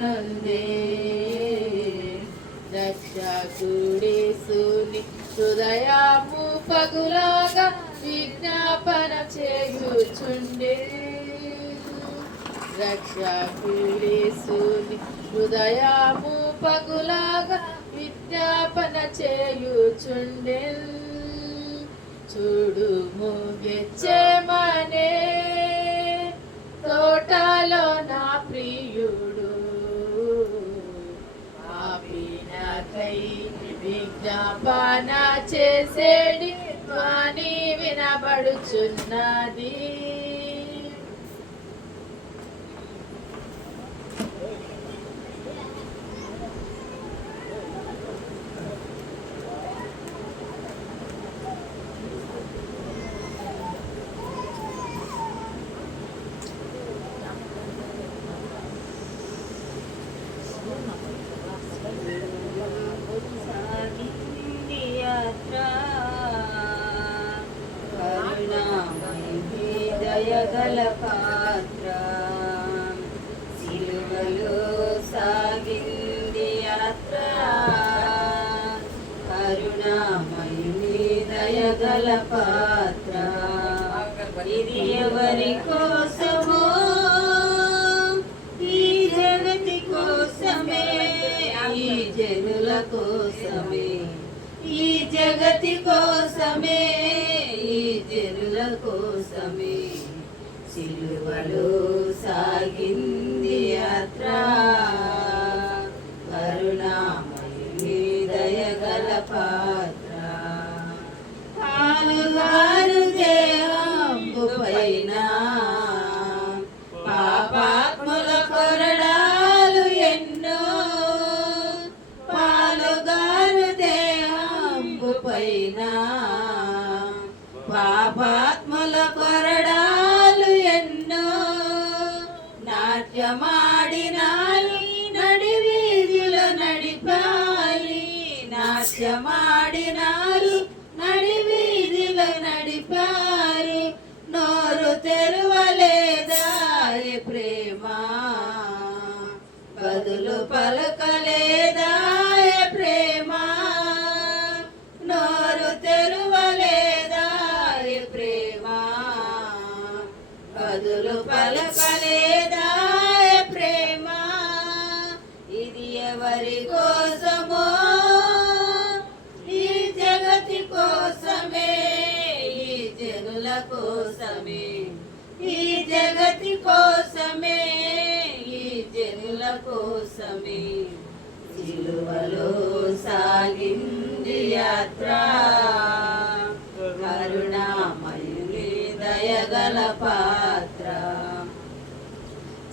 నుండి రక్షకుడేసుని హృదయము పగులాగా విజ్ఞాపన చేయుచుండే రక్షకుడేసుని హృదయము పగులాగా విజ్ఞాపన చేయుచుండే చూడుము గెత్సేమనే తోటలో నా ప్రియుడు పాపినకై విజ్ఞాపన చేసేడి ధ్వని వినబడుచున్నది దయగల పాత్ర సిలువలో సాగింది యాత్ర కరుణామయుని దయగల పాత్ర ఇది ఎవరి కోసమో ఈ జగతి కోసమే ఈ జనుల కోసమే ఈ జగతి కోసమే ఈ జనుల కోసమే సిలువలో సాగింది యాత్ర కరుణామయుని దయగల పాత్ర పాలుగారు దేహంబు పైన పాపాత్ముల కొరడాలు ఎన్నో పాలుగారు దేహంబు పైన పాపాత్ముల కొరడాలు ఎన్నో నాట్యమాడినాయి నడి వీధిలో నడిపాలి నాట్యమాడినారు నడి వీధిలో నడిపారు నోరు తెరవలేదాయ ప్రేమ బదులు పలకలేదాయ ప్రేమ నోరు తెరవలేదాయ ప్రేమ బదులు పలకలేదాయ ప్రేమ ఇది ఎవరి కోసమో ఈ జగతి కోసమే ఈ జనుల కోసమే ఈ జగతి కోసమే ఈ జనుల కోసమే సిలువలో సాగింది యాత్ర కరుణామయుని దయగల పాత్ర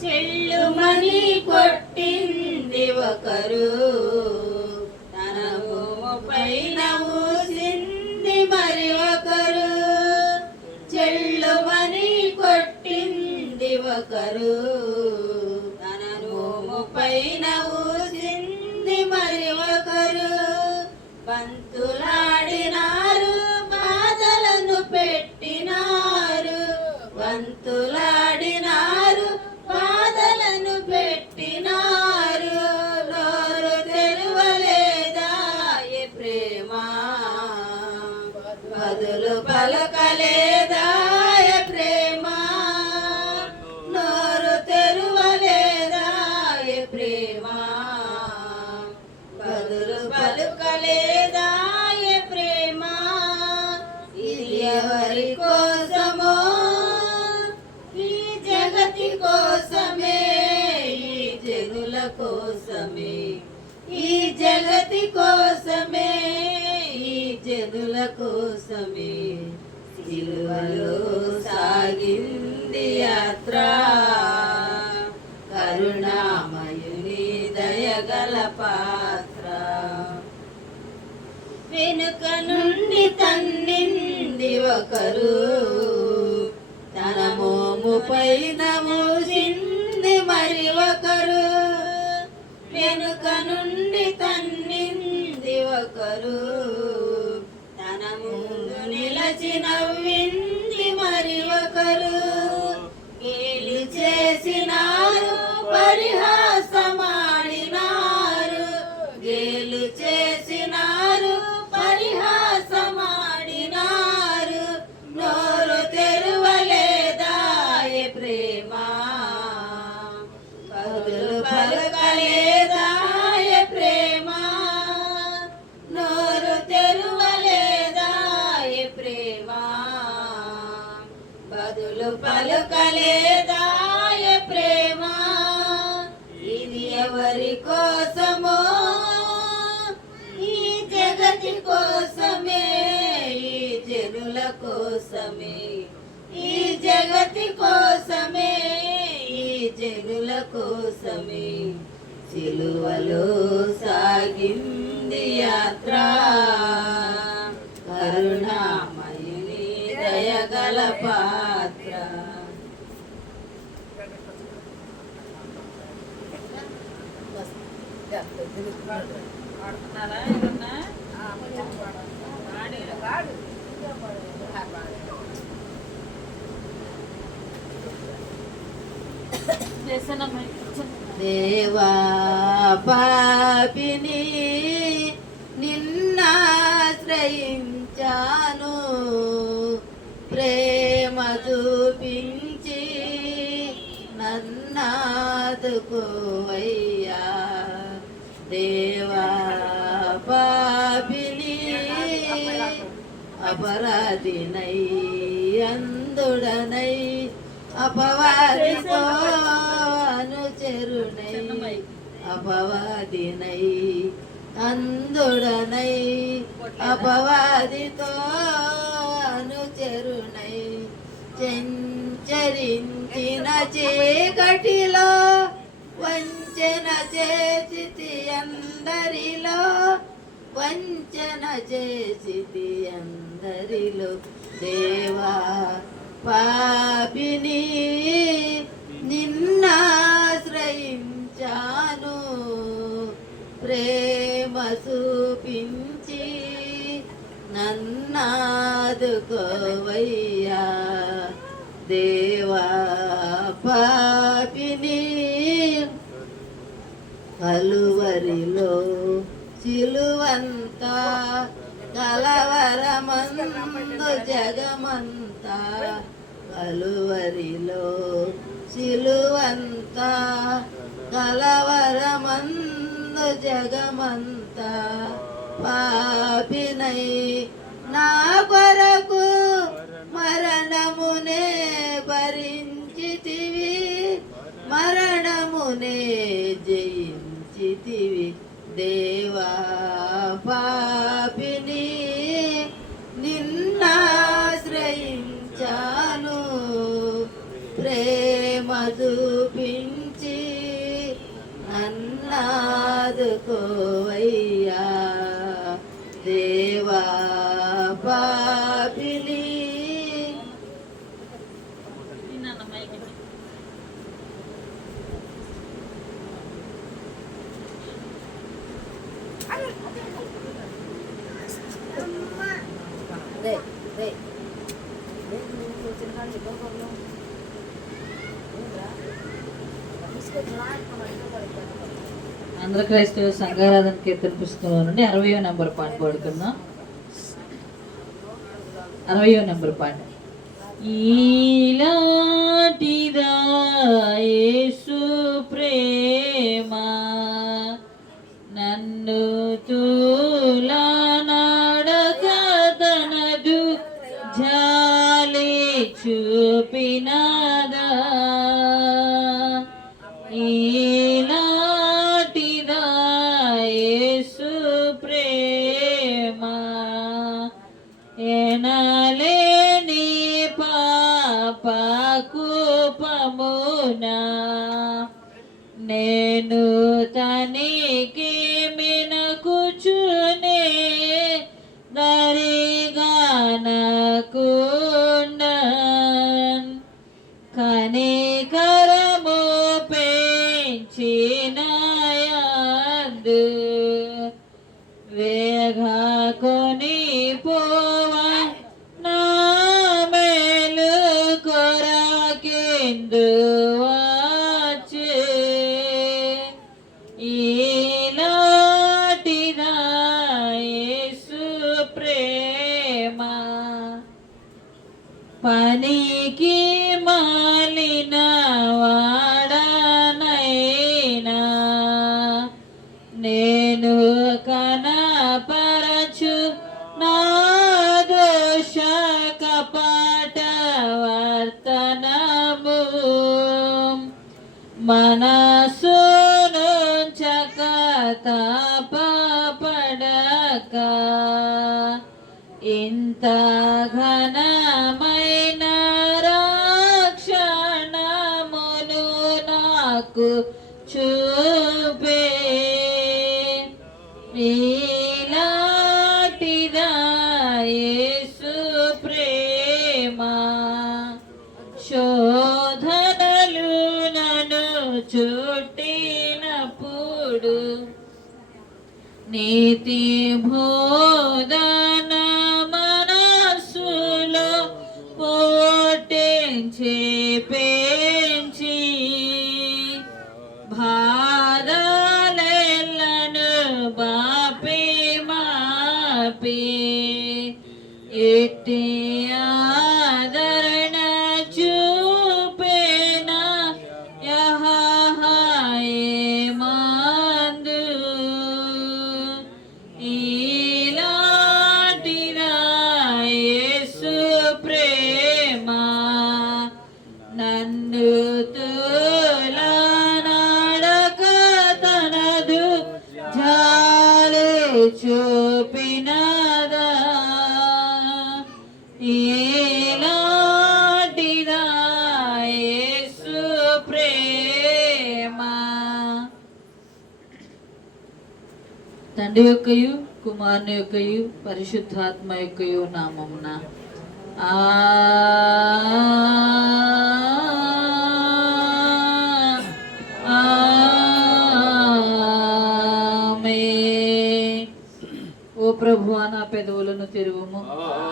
చెల్లుమని కొట్టింది ఒకరు తన భూము పైన ఊసింది మరి ఒకరు చెల్లుమని కొట్టింది ఒకరు తన భూము పైన ఊసింది మరి ఒకరు బంతులాడినారు బాధలను పెట్టినారు బంతులాడినారు బాధలను పెట్టినారు నోరు తెరవలేదాయ ప్రేమ బదులు పలకలేదాయ ప్రేమ నోరు తెరవలేదాయ ప్రేమ బదులు పలుకలేదాయ ప్రేమ ఇది ఎవరి కోసమో ఈ జగతి కోసమే ఈ జనుల కోసమే ఈ జగతి కోసమే ఈ జనుల కోసమే సిలువలో సాగింది యాత్ర కరుణామయుని దయగల పాత్ర వెనుక నుండి తన్నింది ఒకరు తన మోము పైన మూసింది మరి ఒకరు వెనుక నుండి తన్నింది ఒకరు తన ముందు నిలచి నవ్వింది మరి ఒకరు గేలి చేసినారు పరిహాసం పలుకులు పలుకలేదాయ ప్రేమ, ఇది ఎవరి కోసమో, ఈ జగతి కోసమే, ఈ జనుల కోసమే, ఈ జగతి కోసమే, ఈ జనుల కోసమే సిలువలో సాగింది యాత్ర. కరుణామయుని దయగల పాత్ర. దేవా పాపిని నిన్నాశ్రయించాను, ప్రేమ చూపించి నన్నాదుకోవయ్యా. దేవా పాపిని అపరాధినై అందుడనై అపవాదితో అనుచరునై, అపవాదినై అందుడనై అపవాదితో అనుచరునై, చెంచరించిన చీకటిలో వంచన చేసితి అందరిలో, వంచన చేసితి అందరిలో. దేవా పాపిని నిన్నాశ్రయించాను, ప్రేమ చూపించి నన్నాదుకోవయ్యా. దేవా పాపిని కలువరిలో సిలువంతా కలవరమందు జగమంతా, కలువరిలో సిలువంతా కలవరమందు జగమంతా, పాపినై నా కొరకు మరణమునే భరించితివి, మరణమునే జయించితివి. దేవా పాపిని నిన్నాశ్రయించాను, ప్రేమ చూపించి నన్నాదుకోవయ్యా. దేవా పాపిని ఆంధ్ర క్రైస్తవ సంఘారాధన కీర్తన పుస్తకంలో నుండి 60వ నెంబర్ పాట పాడుకుందాం. 60వ నెంబర్ పాట. ఈలాటిదా యేసు ప్రేమ నన్ను తూలనాడక తనదు జాలి చూపినాదా, ఈలాటిదా యేసు ప్రేమ ఎనలేని పాపకూపమునా నేను తనికి మినకుచునే దరిగానకుండన్ కనికరము పెంచినయందు వేగ కొని పోవా నా మేలు కొరకెందు వచ్చే, ఈలాటిదా యేసు ప్రేమ పనికి మాలిన వాడనైనా నేను కనపరచు నా దోష కపట వర్తమానము మనము మనసును తపపడక ఇంత ఘనమైన రక్షణమును నాకు చూపే ఈలాటిదా యేసు ప్రేమ శోధనలు నన్ను చుట్టినప్పుడు నీతి బోధన మనసులో పోటించి పెంచి భారాలెల్లను బాపి మాపి ఎట్టి ఆదరణ చూపేన యెహోవాయే మందు ఈలాటిదా యేసు ప్రేమ నన్ను తులనాడక తనదు జాలి చూపినదా ఈలాటిదా యేసు ప్రేమ. తండ్రి యొక్కయు కుమారుని యొక్కయు పరిశుద్ధాత్మ యొక్కయు నామమున ఆమేన్. ఓ ప్రభువా నా పెదవులను తెరువుము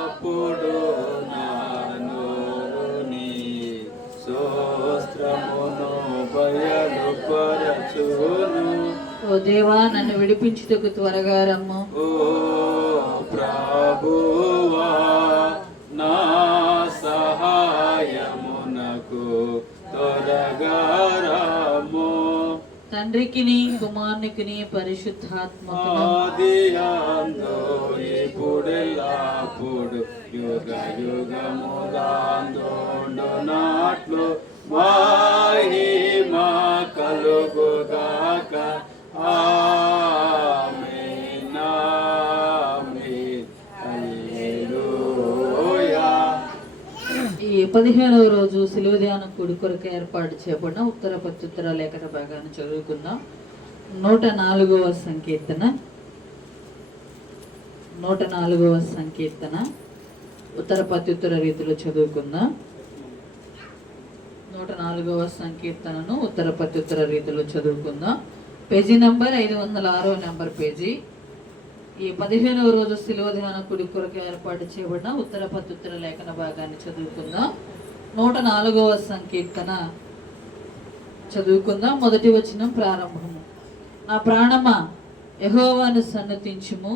అప్పుడు నా నోరుని స్తోత్రమును బయలుపరచును. ఓ దేవా నన్ను విడిపించుటకు త్వరగా రమ్ము. ఓ ప్రభువా నా సహాయమునకు త్వరగా రమ్ము. తండ్రికిని కుమారునికిని పరిశుద్ధాత్మకును ఆదియందు ఇప్పుడెల్లప్పుడు యుగ యుగములందుండునట్లు మహిమ కలుగుగాక. ఆమేన్ ఆమేన్ హల్లెలూయా. ఈ 15వ రోజు శిలువ ధ్యానం కూడి కొరకు ఏర్పాటు చేయబడిన ఉత్తర ప్రత్యుత్తర లేఖన భాగాన్ని చదువుకుందాం. 104వ సంకీర్తన 104వ సంకీర్తన ఉత్తర ప్రత్యుత్తర రీతిలో చదువుకుందాం. 104వ సంకీర్తనను ఉత్తర ప్రత్యుత్తర రీతిలో చదువుకుందాం. పేజీ నంబర్ 506వ నెంబర్ పేజీ. ఈ 15వ రోజు శిలువ ధ్యాన కుడి కొరకు ఏర్పాటు చేయబడిన ఉత్తర ప్రత్యుత్తర లేఖన భాగాన్ని చదువుకుందాం. 104వ సంకీర్తన చదువుకుందాం. మొదటి వచనం ప్రారంభము. నా ప్రాణమా యెహోవాను సన్నతించుము.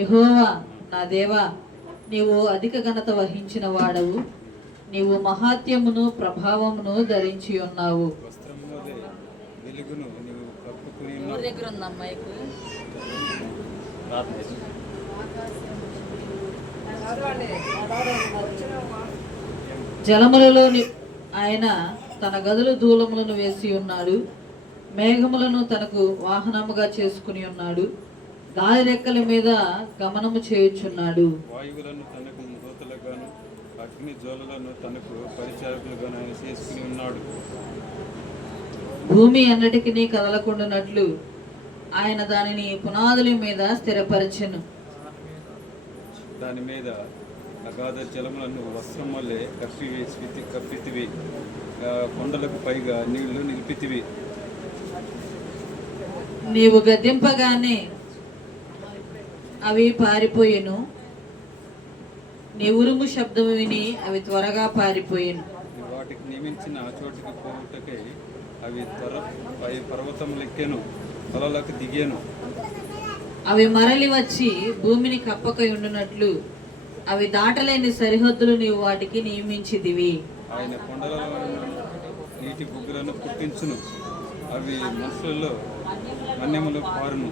యెహోవా నా దేవా, నీవు అధిక ఘనత వహించిన వాడవు. నీవు మహాత్యమును ప్రభావమును ధరించి ఉన్నావు. వస్త్రములే వెలుగును నీవు కప్పుకుని ఎవరి దగ్గర ఉంది అమ్మాయికు? జలములలో ఆయన తన గదులు దూలములను వేసి ఉన్నాడు. మేఘములను తనకు వాహనముగా చేసుకుని ఉన్నాడు. గాలి రెక్కల మీద గమనము చేయుచున్నాడు. వాయువులను తనకు దూతలుగాను అగ్ని జ్వాలలను తనకు పరిచారకులుగాను ఆయన చేసుకుని ఉన్నాడు. భూమి అన్నిటికీ కదలకుండానట్లు ఆయన దానిని పునాదుల మీద స్థిరపరచెను. దాని మీద అగాధ జలములను వస్త్రం వల్లే కప్పితివి. కొండలకు పైగా నీళ్లు నిలిపితివి. నీవు గద్దింపగానే అవి పారిపోయెను. నీ ఉరుము శబ్దము విని అవి త్వరగా పారిపోయెను. వాటికి నియమించిన చోటుకి పోవుటకై అవి పర్వతములెక్కెను, పొలాలకు దిగాను. అవి మరలి వచ్చి భూమిని కప్పకై ఉండునట్లు అవి దాటలేని సరిహద్దులు నీవు వాటికి నియమించిదివి. ఆయన కొండలలో నీటి బుగ్గలను పుట్టించును. అవి మనుషులలో అన్యములు పారును.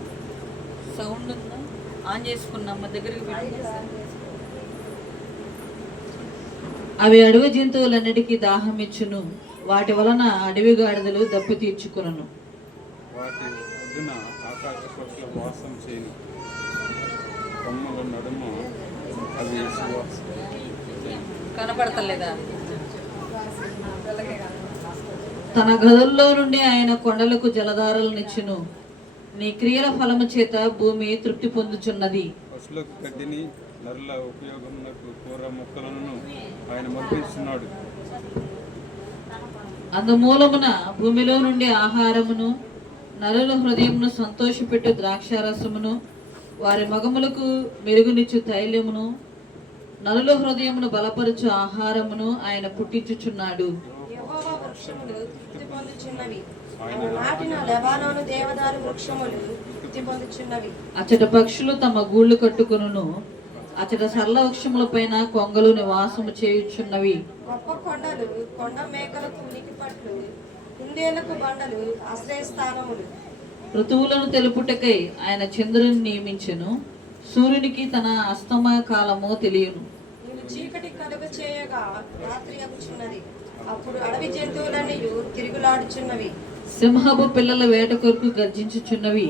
సౌండ్ ఉందా? ఆన్ చేసుకున్నాం మా దగ్గరికి పెట్టి. అవి అడవి జంతువులన్నిటికీ దాహం ఇచ్చును, వాటి వలన అడవి గాడిదలు దప్పి తీర్చుకును. వాటి ఒడ్డున ఆకాశ పక్షుల వాసం చేయను, కొమ్మల నడుమ అవి కనపడతలేదా? తన గదుల్లో నుండి ఆయన కొండలకు జలధారలనిచ్చును. నీ క్రియల ఫలము చేత భూమి తృప్తి పొందుచున్నది. పశువులకు గడ్డిని, నరుల ఉపయోగమునకు కూర మొక్కలను ఆయన మర్పిస్తున్నాడు. అందుమూలమున భూమిలో నుండి ఆహారమును, నరుల హృదయమును సంతోషపెట్టు ద్రాక్షారసమును, వారి మగములకు మెరుగునిచ్చు తైలమును, నరుల హృదయమును బలపరచు ఆహారమును ఆయన పుట్టించుచున్నాడు. యెహోవా వృక్షములు తృప్తి పొందుచున్నవి, ఆయన నాటిన లెబానోను దేవదారు వృక్షములు తృప్తి పొందుచున్నవి. అచ్చట పక్షులు తమ గూళ్ళు కట్టుకొనును, అచ్చట సరళ వృక్షముల పైన కొంగలు నివాసము చేయుచున్నవి. గొప్ప కొండలు కొండ మేకలకు ఉనికి పట్లు, కుందేలకు బండలు ఆశ్రయస్థానములు. ఋతువులను తెలుపుటకై ఆయన చంద్రుని నియమించెను, సూర్యునికి తన అస్తమయ కాలము తెలియను. నీవు చీకటి కలుగ చేయగా రాత్రి అగుచున్నది, అప్పుడు అడవి జంతువులన్నీ తిరుగులాడుచున్నవి. సింహపు పిల్లల వేట కొరకు గర్జించుచున్నవి,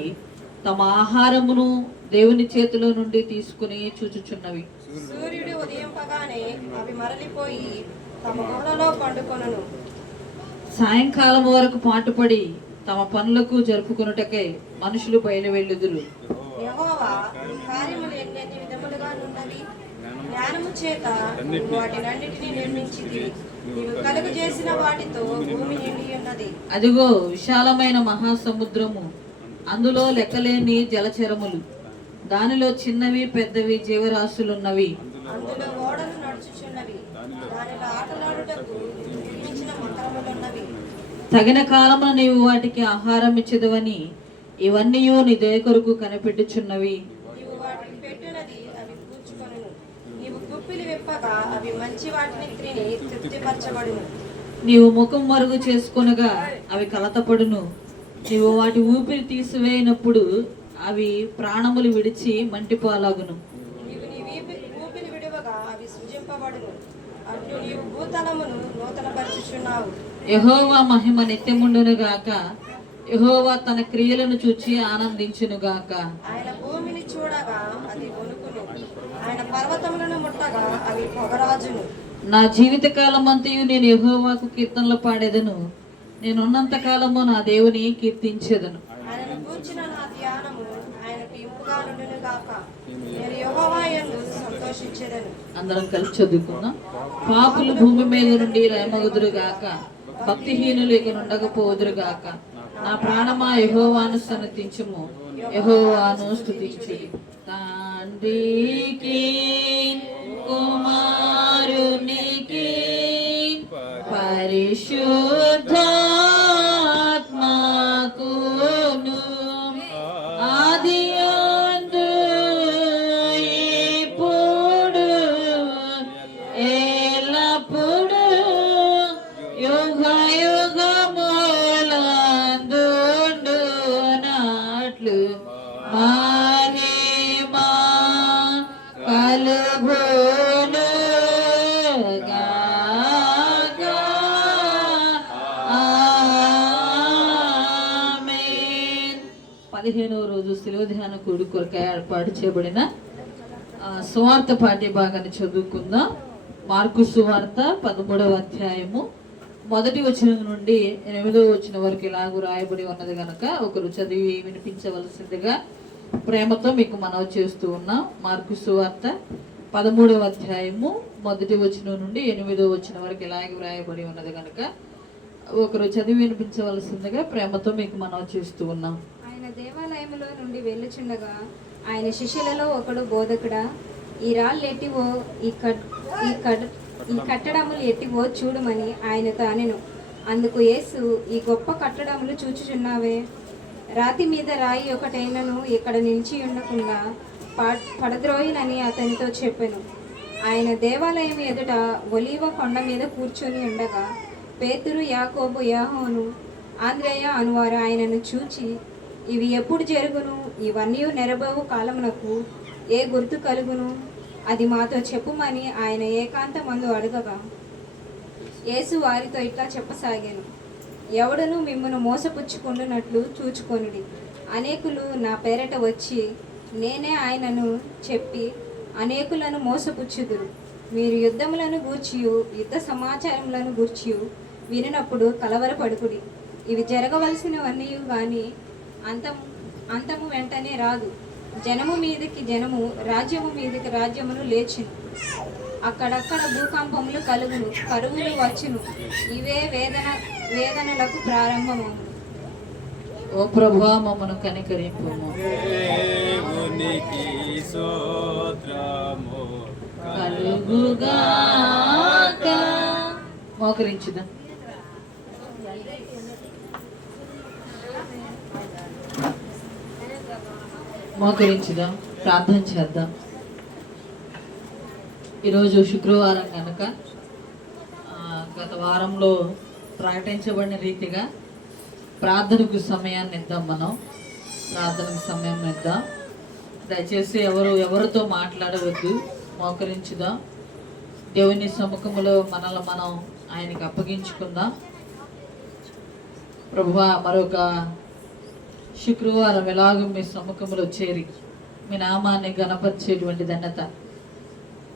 తమ ఆహారమును దేవుని చేతిలో నుండి తీసుకుని చూచుచున్నవి. సూర్యుడు ఉదయింపగానే అవి మరలిపోయి తమ గుహలలో పండుకొనును. సాయంకాలం వరకు పాటుపడి తమ పనులకు జరుపుకొనుటకై మనుషులు బయలువెళ్ళుదురు. యెహోవా నీ కార్యములు ఎన్నెన్ని విధములుగా నున్నవి, జ్ఞానము చేత నీవు వాటినన్నిటినీ నిర్మించితివి. నీవు కలుగు చేసిన వాటితో భూమి నిండి ఉన్నది. అదిగో విశాలమైన మహాసముద్రము, అందులో లెక్కలేని జలచరములు, దానిలో చిన్నవి పెద్దవి జీవరాశులున్నవి. అందులో ఓడలు నడుచుచున్నవి, దానిలో ఆటలాడుటకు నిర్మించిన మకరములున్నవి. తగిన కాలమున నీవు వాటికి ఆహారం ఇచ్చేదవని ఇవన్నీ నీ దయ కొరకు కనిపెట్టుచున్నవి. నీవు వాటికి పెట్టినది అవి కూర్చుకొనును, నీవు గుప్పిలి విప్పగా అవి మంచి వాటిని తిని తృప్తిపరచబడును. నీవు ముఖం మరుగు చేసుకొనగా అవి కలతపడును. నీవు వాటి ఊపిరి తీసివేయినప్పుడు అవి ప్రాణములు విడిచి మంటిపాలాగును. నీవు నీ ఊపిరి విడువగా అవి సృజింపబడును, అట్లు నీవు భూతలమును నూతనపరచుచున్నావు. యెహోవా మహిమ నిత్యముండునుగాక, యెహోవా తన క్రియలను చూచి ఆనందించునుగాక. ఆయన భూమిని చూడగా అది వణుకును, ఆయన పర్వతములను ముట్టగా అవి పొగరాజును. నా జీవిత కాలమంతయు నేను యెహోవాకు కీర్తనలు పాడేదను, నేనున్నంత కాలము నా దేవుని కీర్తించేదను. ఆయనను గూర్చిన నా ధ్యానము ఆయనకు ఇంపుగా నుండును గాక, నేను యెహోవా యందు సంతోషించెదను. అందరం కలిసి చదువుకుందాం. పాపులు భూమి మీద నుండి రేమగుదురుగాక, భక్తిహీనులు ఇక నుండకపోదురుగాక. నా ప్రాణమా యెహోవాను సన్నతించుము, యెహోవాను స్తుతించు. తండ్రికి కుమారునికి పరిశుద్ధాత్మకును ఆదియందు ఇప్పుడు ఎల్లప్పుడు యుగ యుగములందుండునట్లు మహిమా కలుగును గాక. ఆమేన్. 15వ రోజు శిలువ ధ్యాన కూడి కొరకు ఏర్పాటు చేయబడిన సువార్త పాఠ్య భాగాన్ని చదువుకుందాం. మార్కు సువార్త 13వ అధ్యాయము 1వ వచనం నుండి 8వ వచనం వరకు ఇలాగూ రాయబడి ఉన్నది కనుక ఒకరు చదివి వినిపించవలసిందిగా ప్రేమతో మీకు మనవి చేస్తూ ఉన్నాం. మార్కు సువార్త 13వ అధ్యాయము 1వ వచనం నుండి 8వ వచనం వరకు ఇలాగే రాయబడి ఉన్నది కనుక ఒకరు చదివి వినిపించవలసిందిగా ప్రేమతో మీకు మనవి చేస్తూ ఉన్నాం. ఆయన దేవాలయములో నుండి వెళ్ళుచుండగా ఆయన శిష్యులలో ఒకడు బోధకుడా, ఈ రాళ్ళు ఎట్టివో ఈ కట్టడములు ఎట్టివో చూడమని ఆయనతో అనెను. అందుకు యేసు, ఈ గొప్ప కట్టడములు చూచుచున్నావే, రాతి మీద రాయి ఒకటైనను ఇక్కడ నిలిచి ఉండకుండా పడద్రోయినని అతనితో చెప్పెను. ఆయన దేవాలయం ఎదుట ఒలీవ కొండ మీద కూర్చొని ఉండగా పేతురు, యాకోబు, యోహాను, ఆంద్రేయ అనువారు ఆయనను చూచి, ఇవి ఎప్పుడు జరుగును? ఇవన్నీ నెరబోవు కాలమునకు ఏ గుర్తు కలుగును? అది మాతో చెప్పుమని ఆయన ఏకాంతమందు అడగగా యేసు వారితో ఇట్లా చెప్పసాగాను, ఎవడును మిమ్మను మోసపుచ్చుకుంటున్నట్లు చూచుకొనుడి. అనేకులు నా పేరట వచ్చి నేనే ఆయనను చెప్పి అనేకులను మోసపుచ్చుదురు. మీరు యుద్ధములను గూర్చియు యుద్ధ సమాచారములను గూర్చియు వినినప్పుడు కలవరపడుకుడి. ఇవి జరగవలసినవన్నీ కానీ అంతము వెంటనే రాదు. జనము మీదకి జనము, రాజ్యము మీదకి రాజ్యమును లేచును. అక్కడక్కడ భూకంపములు కలుగును, కరువులు వచ్చును. ఇవే వేదనలకు ప్రారంభమవును. ఓ ప్రభువా, మమ్మను కనికరింపుము. దేవునికి స్తోత్రము కలుగుగాక. మోకరించుదా. మోకరించుదాం, ప్రార్థన చేద్దాం. ఈరోజు శుక్రవారం కనుక గత వారంలో ప్రకటించబడిన రీతిగా ప్రార్థనకు సమయాన్ని ఇద్దాం. మనం ప్రార్థనకు సమయం ఇద్దాం. దయచేసి ఎవరితో మాట్లాడవద్దు, మోకరించుదాం. దేవుని సముఖంలో మనల్ని మనం ఆయనకి అప్పగించుకుందాం. ప్రభువా, మరొక శుక్రవారం ఎలాగో మీ సముఖంలో చేరి మీ నామాన్ని గణపరిచేటువంటి ధన్యత,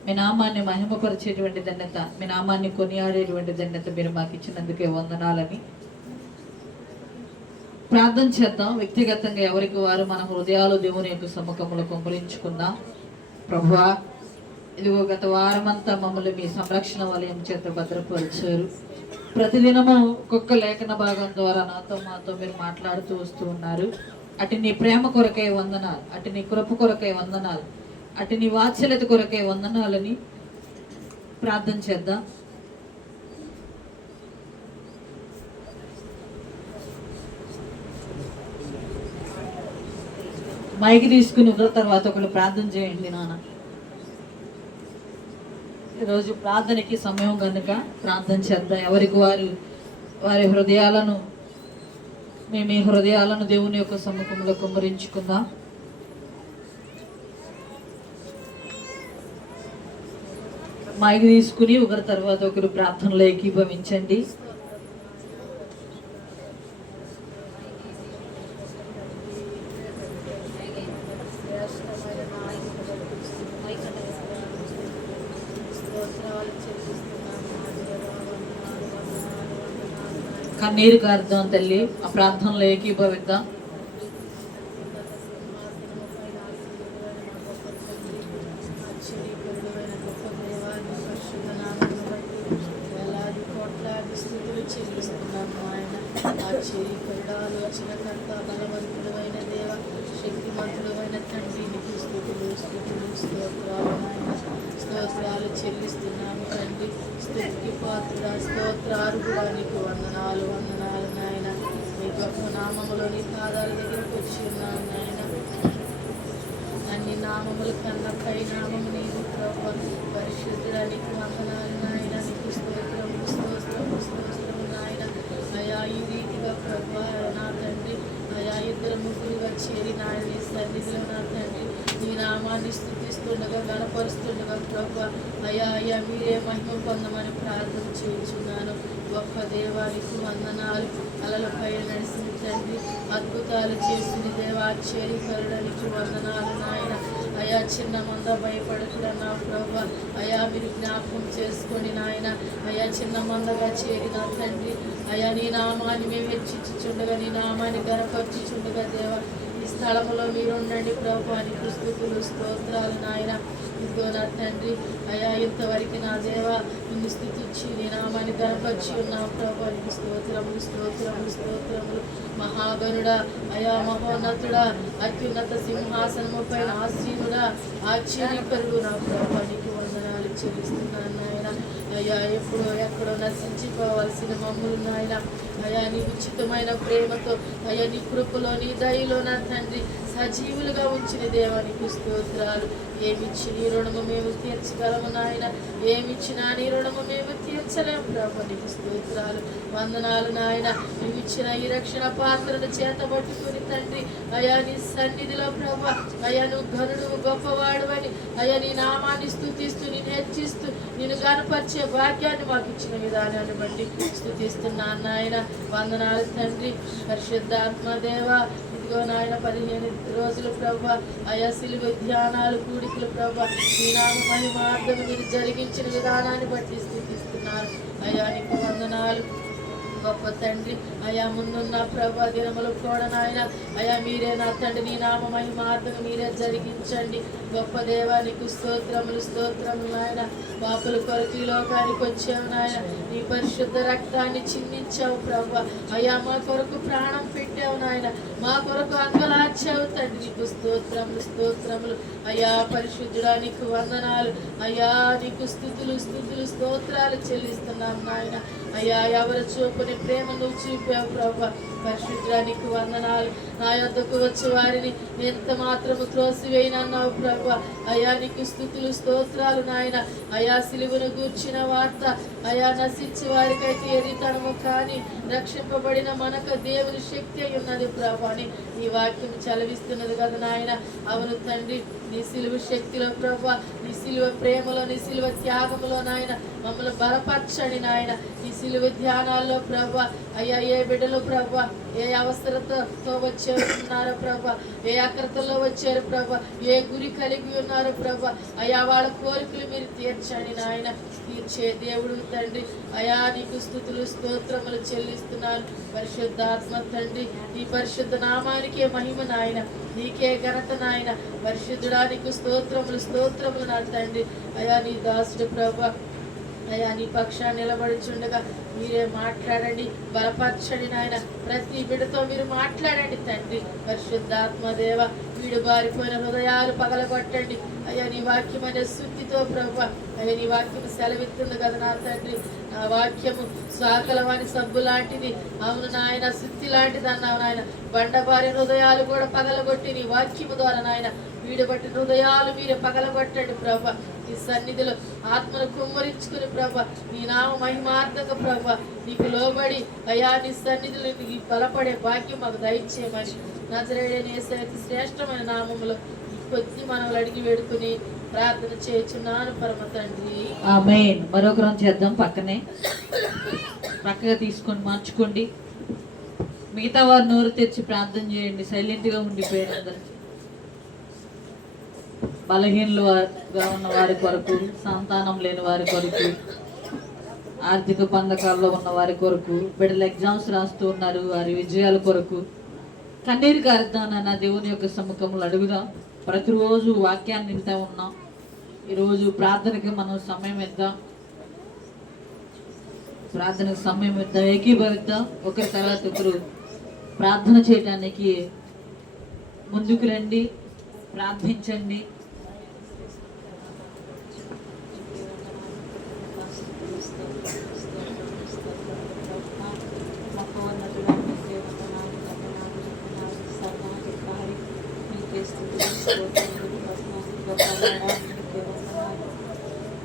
మీ నామాన్ని మహిమపరిచేటువంటి ధన్యత, మీ నామాన్ని కొనియాడేటువంటి ధన్యత మీరు మాకు ఇచ్చినందుకే వందనాలని ప్రార్థన చేద్దాం. వ్యక్తిగతంగా ఎవరికి వారు మన హృదయాలు దేవుని యొక్క సముఖంలో కుమ్మరించుకుందాం. ప్రభువా, ఇదిగో గత వారమంతా మమ్మల్ని మీ సంరక్షణ వలయం చేత భద్రపరిచారు. ప్రతిదినము ఒక్కొక్క లేఖన భాగం ద్వారా మాతో మీరు మాట్లాడుతూ వస్తూ ఉన్నారు. అటు నీ ప్రేమ కొరకై వందనాలు, అటు నీ కృప కొరకై వందనాలు, అటు నీ వాత్సల్యత కొరకై వందనాలని ప్రార్థన చేద్దాం. మైకి తీసుకుని ఒకరి తర్వాత ఒకరు ప్రార్థన చేయండి నాన్న. ఈరోజు ప్రార్థనకి సమయం కనుక ప్రార్థన చేద్దాం. ఎవరికి వారి హృదయాలను, మేము ఈ హృదయాలను దేవుని యొక్క సముఖంలో కుమ్మరించుకుందాం. మైకి తీసుకుని ఒకరి తర్వాత ఒకరు ప్రార్థనలో ఏకీభవించండి. కన్నీరు కారుద్దాం తల్లి, ఆ ప్రార్థనలో ఏకీభవిద్దాం. బలవంతుడైన దేవ, శక్తిమంతుడైన తండ్రి, నీకు స్తుతులు స్తుతులు స్తోత్రాలు నాయన. స్తోత్రాలు చెల్లిస్తున్నాము తండ్రి. స్తుతికి పాత్రుడా, స్తోత్రార్హుడా, నీకు వందనాలు వందనాలు నాయన. నీ గొప్ప నామములో నీ పాదాల దగ్గరకు వచ్చి ఉన్నాను నాయన. అన్ని నామముల కన్నా పై నామము నీది ప్రభు. పరిశుద్ధుడా, నీకు వందనాలు నాయన. నీకు స్తోత్రము స్తోత్రము స్తోత్రము నాయన. అయా ఈ రీతిగా ప్రభు నా తండ్రి, అయా ఇద్దరు ముగ్గురుగా చేరి నాయన నీ సన్నిధిలో నా తండ్రి నీ నామాన్ని స్తుతిస్తుండగా గణపరుస్తుండగా ప్రభు అయా అయ్యా మీరే మహిమ పొందమని ప్రార్థన చేయించున్నాను. గొప్ప దేవానికి వందనాలు. అలలపై నడిచిన తండ్రి, అద్భుతాలు చేసిన దేవా, ఆశ్చర్యకరుడానికి వందనాలు నాయన. అయా చిన్న మంద భయపడకుడన్నా ప్రభు, అయా మీరు జ్ఞాపకం చేసుకొని నాయన. అయా చిన్న మందగా చేరిన తండ్రి, అయా నీ నామాన్ని మేము హెచ్చించుచుండగా, నీ నామాన్ని గనపరచుచుండగా దేవా, ఈ స్థలంలో మీరు ఉండండి ప్రభు. నీకు స్తుతులు స్తోత్రాలు నాయన. ఇదిగో నా తండ్రి, అయా ఇంతవరకు నా దేవా నిన్ను స్తుతించి నీ నామాన్ని గనపరిచి ఉన్నావు ప్రభు. నీకు స్తోత్రములు స్తోత్రములు స్తోత్రములు. మహాగణుడా, అయా మహోన్నతుడా, అత్యున్నత సింహాసనము పైన ఆసీనుడా, ఆశ్చర్యకరుడు నా ప్రభు, నీకు వందనాలు చెల్లిస్తున్నాను నాయన. అయ్యా ఎప్పుడో ఎక్కడో నశించిపోవలసిన మమ్మల్ని నాయన అయా నీ ఉచితమైన ప్రేమతో అయా నీ కృపలో నీ దయలో నా తండ్రి సజీవులుగా ఉంచిన దేవానికి స్తోత్రాలు. ఏమిచ్చి నీ రుణము మేము తీర్చగలము నాయన, ఏమిచ్చినా నీ రుణము మేము తీర్చలేము ప్రభు. నీకు స్తోత్రాలు వందనాలు నాయన. నువ్వు ఇచ్చిన ఈ రక్షణ పాత్రను చేత పట్టుకుని తండ్రి అయా నీ సన్నిధిలో ప్రభు అయా నువ్వు ఘనుడు గొప్పవాడు అని అయా నీ నామాన్ని స్తుతిస్తూ నేను హెచ్చిస్తూ నేను కనపరిచే భాగ్యాన్ని మాకు ఇచ్చిన విధానాన్ని బట్టి స్తుతిస్తున్నాను నాయన. వందనాలు తండ్రి. పరిశుద్ధాత్మ దేవ ఇదిగో నాయన 15 రోజులు ప్రభు అయా సిలువ ధ్యానాలు కూడికలు ప్రభు ఈ నామ మహిమార్థం మీరు జరిగించిన విధానాన్ని బట్టి స్థుతిస్తున్నారు అయా. నీకు వందనాలు గొప్ప తండ్రి. అయా ముందున్న ప్రభా దినములు కూడా నాయన అయా మీరే నా తండ్రి నీ నామ మహిమార్థం మీరే జరిగించండి. గొప్ప దేవానికి స్తోత్రములు స్తోత్రములు నాయన. పాపుల కొరకు ఈ లోకానికి వచ్చావు నాయన, నీ పరిశుద్ధ రక్తాన్ని చిందించావు ప్రభా అయా. మా కొరకు ప్రాణం పెట్టావు నాయన, మా కొరకు అంగలార్చావు తండ్రి. నీకు స్తోత్రములు స్తోత్రములు అయా. పరిశుద్ధుడా నీకు వందనాలు అయా. నీకు స్తుతులు స్తుతులు స్తోత్రాలు చెల్లిస్తున్నాం నాయన అయ్యా. ఎవరు చూపుని ప్రేమ నువ్వు చూపావు ప్రభా. పరిశుద్ధుడా నీకు వందనాలు. నా యొద్దకు వచ్చే వారిని ఎంత మాత్రము త్రోసివేయనన్నావు ప్రభా అయా. నీకు స్తుతులు స్తోత్రాలు నాయన అయా. సిలువను గూర్చిన వార్త అయా నశించే వారికైతే ఎరితనము కానీ రక్షింపబడిన మనకు దేవుని శక్తి అయి ఉన్నది ప్రభా అని నీ వాక్యం చలవిస్తున్నది కదా నాయన. అవును తండ్రి, నీ సిలువ శక్తిలో ప్రభా, నీ సిలువ ప్రేమలో, నీ సిలువ త్యాగములో నాయన మమ్మల్ని బలపరచండి నాయన. ఈ సిలువ ధ్యానాల్లో ప్రభా అయ్యా ఏ బిడ్డలు ప్రభా ఏ అవసరతతో వచ్చారు ప్రభా, ఏ అక్రతల్లో వచ్చారు ప్రభా, ఏ గురి కలిగి ఉన్నారు ప్రభా అయా. వాళ్ళ కోరికలు మీరు తీర్చండి నాయన. తీర్చే దేవుడు తండ్రి అయా. నీకు స్తుతులు స్తోత్రములు చెల్లిస్తున్నాను పరిశుద్ధాత్మ తండ్రి. నీ పరిశుద్ధ నామానికే మహిమ నాయన, నీకే ఘనత నాయన. పరిశుద్ధుడా నీకు స్తోత్రములు స్తోత్రములు నా తండ్రి అయా. నీ దాసుడు ప్రభా అయా నీ పక్షాన్ని నిలబడుచుండగా మీరే మాట్లాడండి, బలపరచండి నాయన. ప్రతి బిడ్డతో మీరు మాట్లాడండి తండ్రి. పరిశుద్ధాత్మ దేవ వీడు బారిపోయిన హృదయాలు పగలగొట్టండి అయ్యా. నీ వాక్యం అనే శుద్ధితో ప్రభు అయ్యా. నీ వాక్యం సెలవిస్తుంది కదా నా తండ్రి. నా వాక్యము సాకలవాని సబ్బు లాంటిది, అవును నాయన, శుద్ధి లాంటిది అన్నావు నాయన. బండబారి హృదయాలు కూడా పగలగొట్టి నీ వాక్యము ద్వారా నాయన వీడబట్టి హృదయాలు మీరే పగలగొట్టండి ప్రభా. ఈ సన్నిధిలో ఆత్మను కుమ్మరించుకుని ప్రభా నీ నామ మహిమార్థంగా ప్రభా నీకు లోబడి అయా నీ సన్నిధిలో నీకు బలపడే భాగ్యం మాకు దయచేయమని నజరేయుడైన యేసు అతి శ్రేష్టమైన నామములో కొద్ది మనవులు అడిగి వేడుకుని ప్రార్థన చేయుచున్నాను పరమ తండ్రి. ఆమేన్. మరొకరం చేద్దాం. పక్కగా తీసుకొని మార్చుకోండి. మిగతా వారు నోరు తెచ్చి ప్రార్థన చేయండి. సైలెంట్గా ఉండిపోయారు అందరూ. బలహీనులుగా ఉన్న వారి కొరకు, సంతానం లేని వారి కొరకు, ఆర్థిక బంధకాల్లో ఉన్న వారి కొరకు, బిడ్డలు ఎగ్జామ్స్ రాస్తూ ఉన్నారు వారి విజయాల కొరకు కన్నీరు కారుద్దాం నా దేవుని యొక్క సముఖంలో అడుగుదాం. ప్రతిరోజు వాక్యాన్ని వింటూ ఉన్నాం. ఈరోజు ప్రార్థనకి మనం సమయం ఇద్దాం. ప్రార్థనకు సమయం ఇద్దాం, ఏకీభవిద్దాం. ఒకరి తర్వాత ఒకరు ప్రార్థన చేయడానికి ముందుకు రండి, ప్రార్థించండి.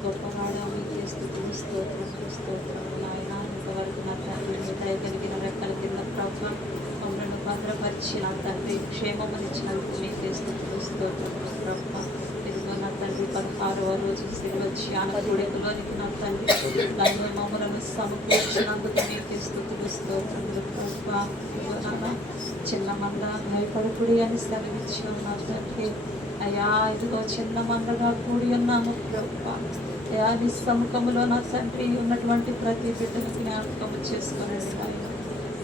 గొప్పవాడా మీకే స్తుతులు స్తోత్రములు స్తోత్రములు నాయన. ఇంతవరకు నా తండ్రి మీ దయ కలిగిన రెక్కల కింద ప్రభువా మమ్మల్ని భద్రపరిచి నా తండ్రి క్షేమమునిచ్చినందుకు మీకే స్తుతులు స్తోత్రములు ప్రభువా. ఇదిగో నా తండ్రి 16వ రోజు సిలువ ధ్యాన కూడికలోనికి నా తండ్రి దానిలో మమ్మలను సమకూర్చినందుకు మీకే స్తుతులు స్తోత్రములు ప్రభువా. ఇదిగో నాన్న చిన్న మంద భయపడకుడి అని సెలవిచ్చావు నా తండ్రి అయ్యా. ఇదిగో చిన్న మందగా కూడి ఉన్నాము ప్రభువా అయ్యా. నీ సముఖములో నా తండ్రి ఉన్నటువంటి ప్రతి బిడ్డను జ్ఞాపకము చేసుకునండి ఆయన.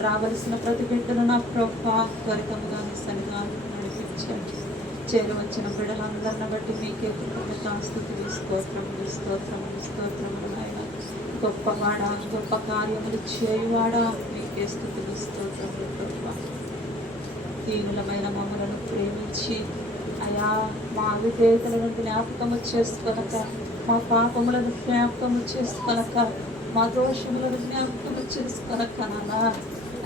రావలసిన ప్రతి బిడ్డను నా ప్రభువా త్వరితముగా నీ సన్నిధానం నడిపించండి. చేరవచ్చిన బిడ్డలందరిని బట్టి మీకే స్తుతులు స్తోత్రములు స్తోత్రములు స్తోత్రములు ఆయన. గొప్పవాడా గొప్ప కార్యములు చేయువాడా మీకే స్తుతులు స్తోత్రములు ప్రభువా. దీనులమైన మమ్మలను ప్రేమించి అయా మా విధేయతలను జ్ఞాపకము చేసుకొనక, మా పాపములను జ్ఞాపకము చేసుకొనక, మా దోషములను జ్ఞాపకము చేసుకొనక నాన్న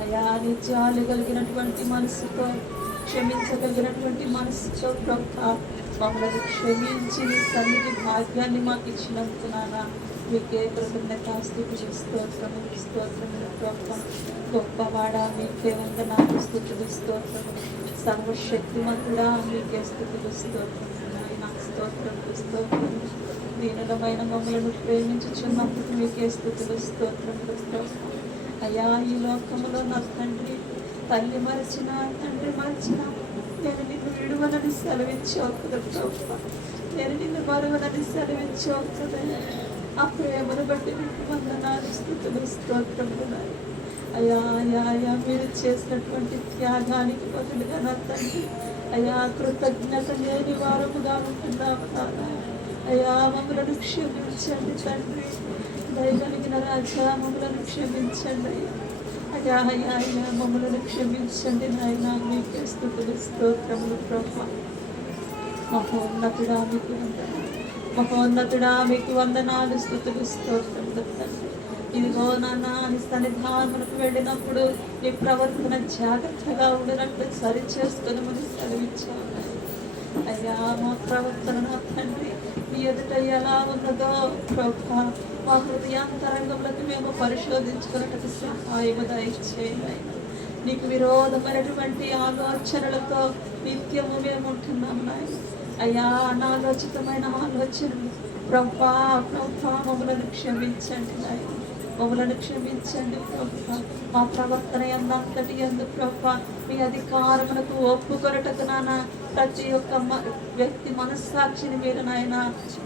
అయా నీ జాలి కలిగినటువంటి మనసుతో, క్షమించగలిగినటువంటి మనసుతో ప్రభా మమ్మల్ని క్షమించి నీ సన్నిధి భాగ్యాన్ని మాకు ఇచ్చినందుకు నాన్న మీకే కృతజ్ఞతాస్తుతులు స్తోత్రములు స్తోత్రములు ప్రభా. గొప్పవాడా మీకే వందనాలు స్తుతులు స్తోత్రములు. సర్వశక్తిమంతుడా మీకే స్తుతులు స్తోత్రములు నాయన. స్తోత్రములు స్తోత్రములు. దీనులమైన మమ్మలను ప్రేమించుచున్నందుకు మీకే స్తుతులు స్తోత్రములు ప్రభా. అయ్యా ఈ లోకములో నా తండ్రి తల్లి మరచిన, తండ్రి మరచిన, నేను నిన్ను విడువనని సెలవిచ్చావు కదా ప్రభా. నేను నిన్ను మరువనని సెలవిచ్చావు కదా. ఆ ప్రేమను బట్టి మీకు వందనాలు స్తుతులు స్తోత్రములు. అయ్యా అయ్యా అయ్యా మీరు చేసినటువంటి త్యాగానికి బదులుగా నా తండ్రి అయ్యా కృతజ్ఞత లేని వారముగా ఉంటున్నాము నాన్న. అయ్యా మమ్మలను క్షమించండి తండ్రి. దయగలిగిన రాజా మమ్మలను క్షమించండి అయ్యా అయ్యా అయ్యా మమ్మలను క్షమించండి నాయన. మీకే స్తుతులు స్తోత్రములు ప్రభా. మహోన్నతుడా మీకు వందనాలు, మహోన్నతుడా మీకు వందనాలు స్తుతులు స్తోత్రములు తండ్రి. ఇదిగో నాన్న నీ సన్నిధానములకు వెళ్ళినప్పుడు నీ ప్రవర్తన జాగ్రత్తగా ఉండనట్లు సరి చేసుకుని సెలవిచ్చావు అయ్యా. మా ప్రవర్తన నా తండ్రి మీ ఎదుట ఎలా ఉన్నదో ప్రభా మా హృదయాంతరంగములకు మేము పరిశోధించుకున్నట్టు సహాయము దయచేయండి. నీకు విరోధమైనటువంటి ఆలోచనలతో నిత్యము మేము ఉంటున్నాము నాయన. అయ్యా అనాలోచితమైన ఆలోచనలు ప్రభా ప్రభా మమ్మలను క్షమించండి నాయన. మమ్మలను క్షమించండి ప్రభా. మా ప్రవర్తన ఎందంతటి ఎందు ప్రభా మీ అధికారములకు ఒప్పుకొరటకు నాన్న ప్రతి ఒక్క వ్యక్తి మనస్సాక్షిని మీరు నాయన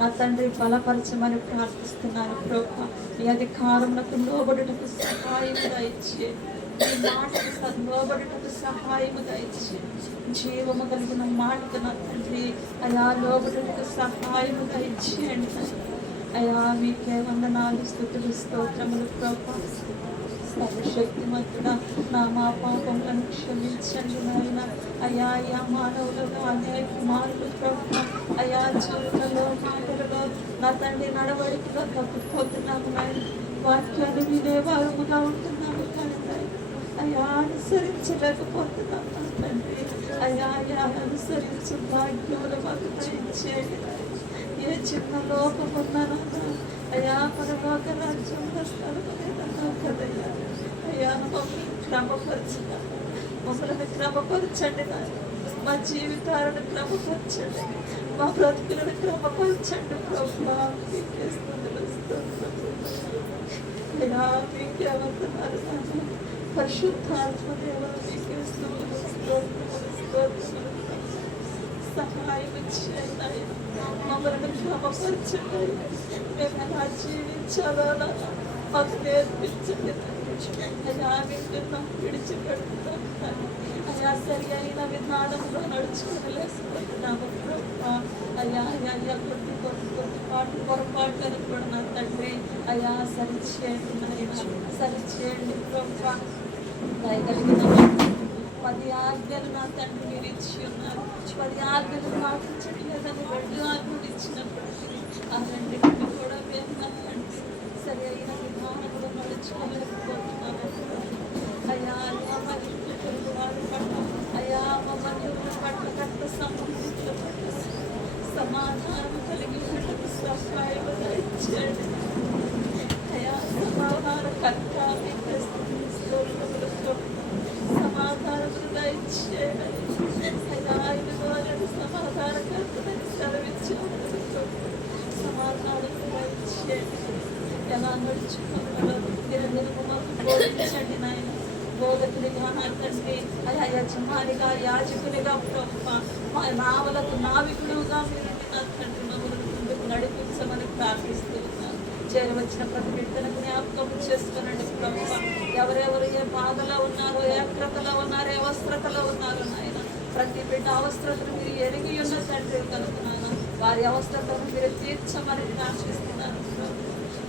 నా తండ్రి బలపరచమని ప్రార్థిస్తున్నాను ప్రభా. మీ అధికారములకు లోబడుటకు సహాయం దయచేయండి. మీ మాటకు లోబడుటకు సహాయం దయచేయండి. జీవము కలిగిన మాటకు నా తండ్రి అయా లోబడుటకు సహాయం దయచేయండి అయా. మీకే వందనాలు స్తుతులు స్తోత్రములు ప్రభా. సర్వశక్తిమంతుడా నా మా పాపములను క్షమించండి నాయన. అయా అయా మానవులలో అనేక మార్పులు ప్రభా అయా చూపులలో మాటలలో నా తండ్రి నడవడికలో తప్పిపోతున్నాము నాయన. వాక్యాలు వినేవారముగా ఉంటున్నాము కానీ అయా అనుసరించలేకపోతున్నాము నా తండ్రి. అయా అయా అనుసరించు భాగ్యములు మాకు దయచేయండి. ఏ చిన్న లోపం ఉన్నానా అయా పరలోక రాజ్యంలో స్థలము లేదన్నా కదయ్యా. అయ్యా మమ్మల్ని క్రమపరచండి నాయన. మా జీవితాలను క్రమపరచండి, మా బ్రతుకులను క్రమపరచండి ప్రభా. మీకే స్తుతులు స్తోత్రములు అయ్యా. మీకే వందనాలు నాయన. పరిశుద్ధాత్మ దేవా మీకే స్తుతులు స్తోత్రములు స్తోత్రములు. సహాయం చేయండి నాయన. మమ్మల్ని క్రమపరచండి. మేము ఎలా జీవించాలో మాకు నేర్పించండి అయ్యా. మీకు విడిచిపెడుతున్నాం అయ్యా. సరి అయిన విధానంలో నడుచుకోలేకపోతున్నాము ప్రభా. అయ్యా అయ్యా అయ్యా కొన్ని పొరపాట్లను కూడా నా తండ్రి అయ్యా సరి చేయండి నాయన. సరి చేయండి ప్రభా. దయగలిగిన 10 ఆజ్ఞలు నా తండ్రి మీరు ఇచ్చి ఉన్నారు. 10 ఆజ్ఞలు పాటించండి లేదని 2 ఆజ్ఞలు ఇచ్చినప్పటికీ ఆ 2 కూడా మేము నా తండ్రి సరి అయిన విధానంలో నడుచుకోలేకపోతున్నాము అయ్యా. అయ్యా మరి వారి పట్ల అయ్యా మా బంధువుల పట్ల రక్త సంబంధించిన పట్ల సమాధానం కలిగి ఉండటకు సహాయం దయచేయండి అయ్యా. సమాధానకర్త మీకు సమాధానములు దయచేయండి అయ్యా. ఆయన ద్వారా సమాధానకర్తని సెలవిచ్చాను. సమాధానం దయచేయండి. ఎలా నడుచుకోవాలో నిరంతరము మాకు బోధించండి నాయన. బోధకుడిగా నా తండ్రి అయా యజమానిగా యాజకునిగా ప్రభా మా నావలకు నావికులుగా మీరు నా తండ్రి మమ్మల్ని ముందుకు నడిపించమని ప్రార్థిస్తూ ఉన్నాను. చేరవచ్చిన ప్రతి బిడ్డను జ్ఞాపకం చేసుకునండి ప్రభా. ఎవరెవరు ఏ బాధలో ఉన్నారో, ఏ అక్రతలో ఉన్నారో, ఏ అవసరతలో ఉన్నారో నాయన ప్రతి బిడ్డ అవసరతను మీరు ఎరిగి ఉన్న తండ్రి కలుగుతున్నాను. వారి అవసరతను మీరు తీర్చమని ప్రార్థిస్తున్నాను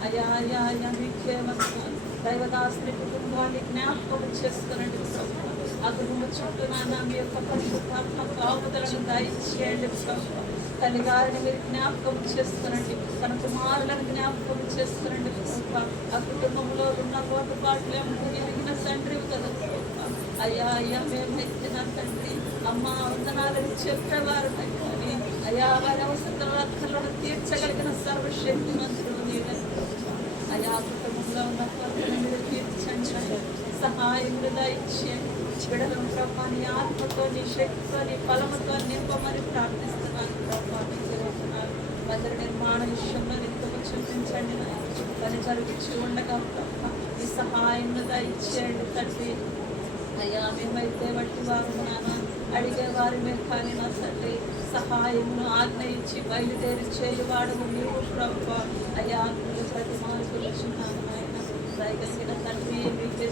అయ్యా. అయ్యా అయ్యా మీకే వందనాలు. దైవదాసుని కుటుంబాన్ని జ్ఞాపకం చేసుకునండి ప్రభా. ఆ కుటుంబం చుట్టూ నాన్న మీ యొక్క పరిశుద్ధాత్మ కాపుదలను దయచేయండి ప్రభా. తల్లి గారిని మీరు జ్ఞాపకం చేసుకునండి. తన కుమారులను జ్ఞాపకం చేసుకునండి ప్రభా. ఆ కుటుంబంలో ఉన్న లోటుపాట్లు ఎరిగిన తండ్రి కదా అయ్యా అయ్యా మేమైతే నా తండ్రి అమ్మ వందనాలని చెప్పేవారు కానీ అయ్యా వారి అవసరాలను తీర్చగలిగిన సర్వశక్తి మంత్రులు నీవే. అయ్యా కుటుంబంలో ఉన్న కొరతను మీరు తీర్చండి, సహాయం దయచేయండి. బిడ్డలను ప్రభా నీ ఆత్మతో నీ శక్తితో నీ బలముతో నింపమని ప్రార్థిస్తున్నాను ప్రభా. మందిర నిర్మాణ విషయంలో నిత్యము చూపించండి, పని జరుగుతూ ఉండగా ప్రభా ఈ సహాయం దయచేయండి తండ్రి. అయ్యా మేమైతే బట్టి వారు నాన్న అడిగే వారి మేము కానీ నా తండ్రి సహాయమును ఆజ్ఞయించి బయలుదేరి చేయువాడు నీవు ప్రభా. అయ్యా ప్రతి మార్పులు వచ్చినాను ఆయన దయగలిగిన తండ్రి మీకే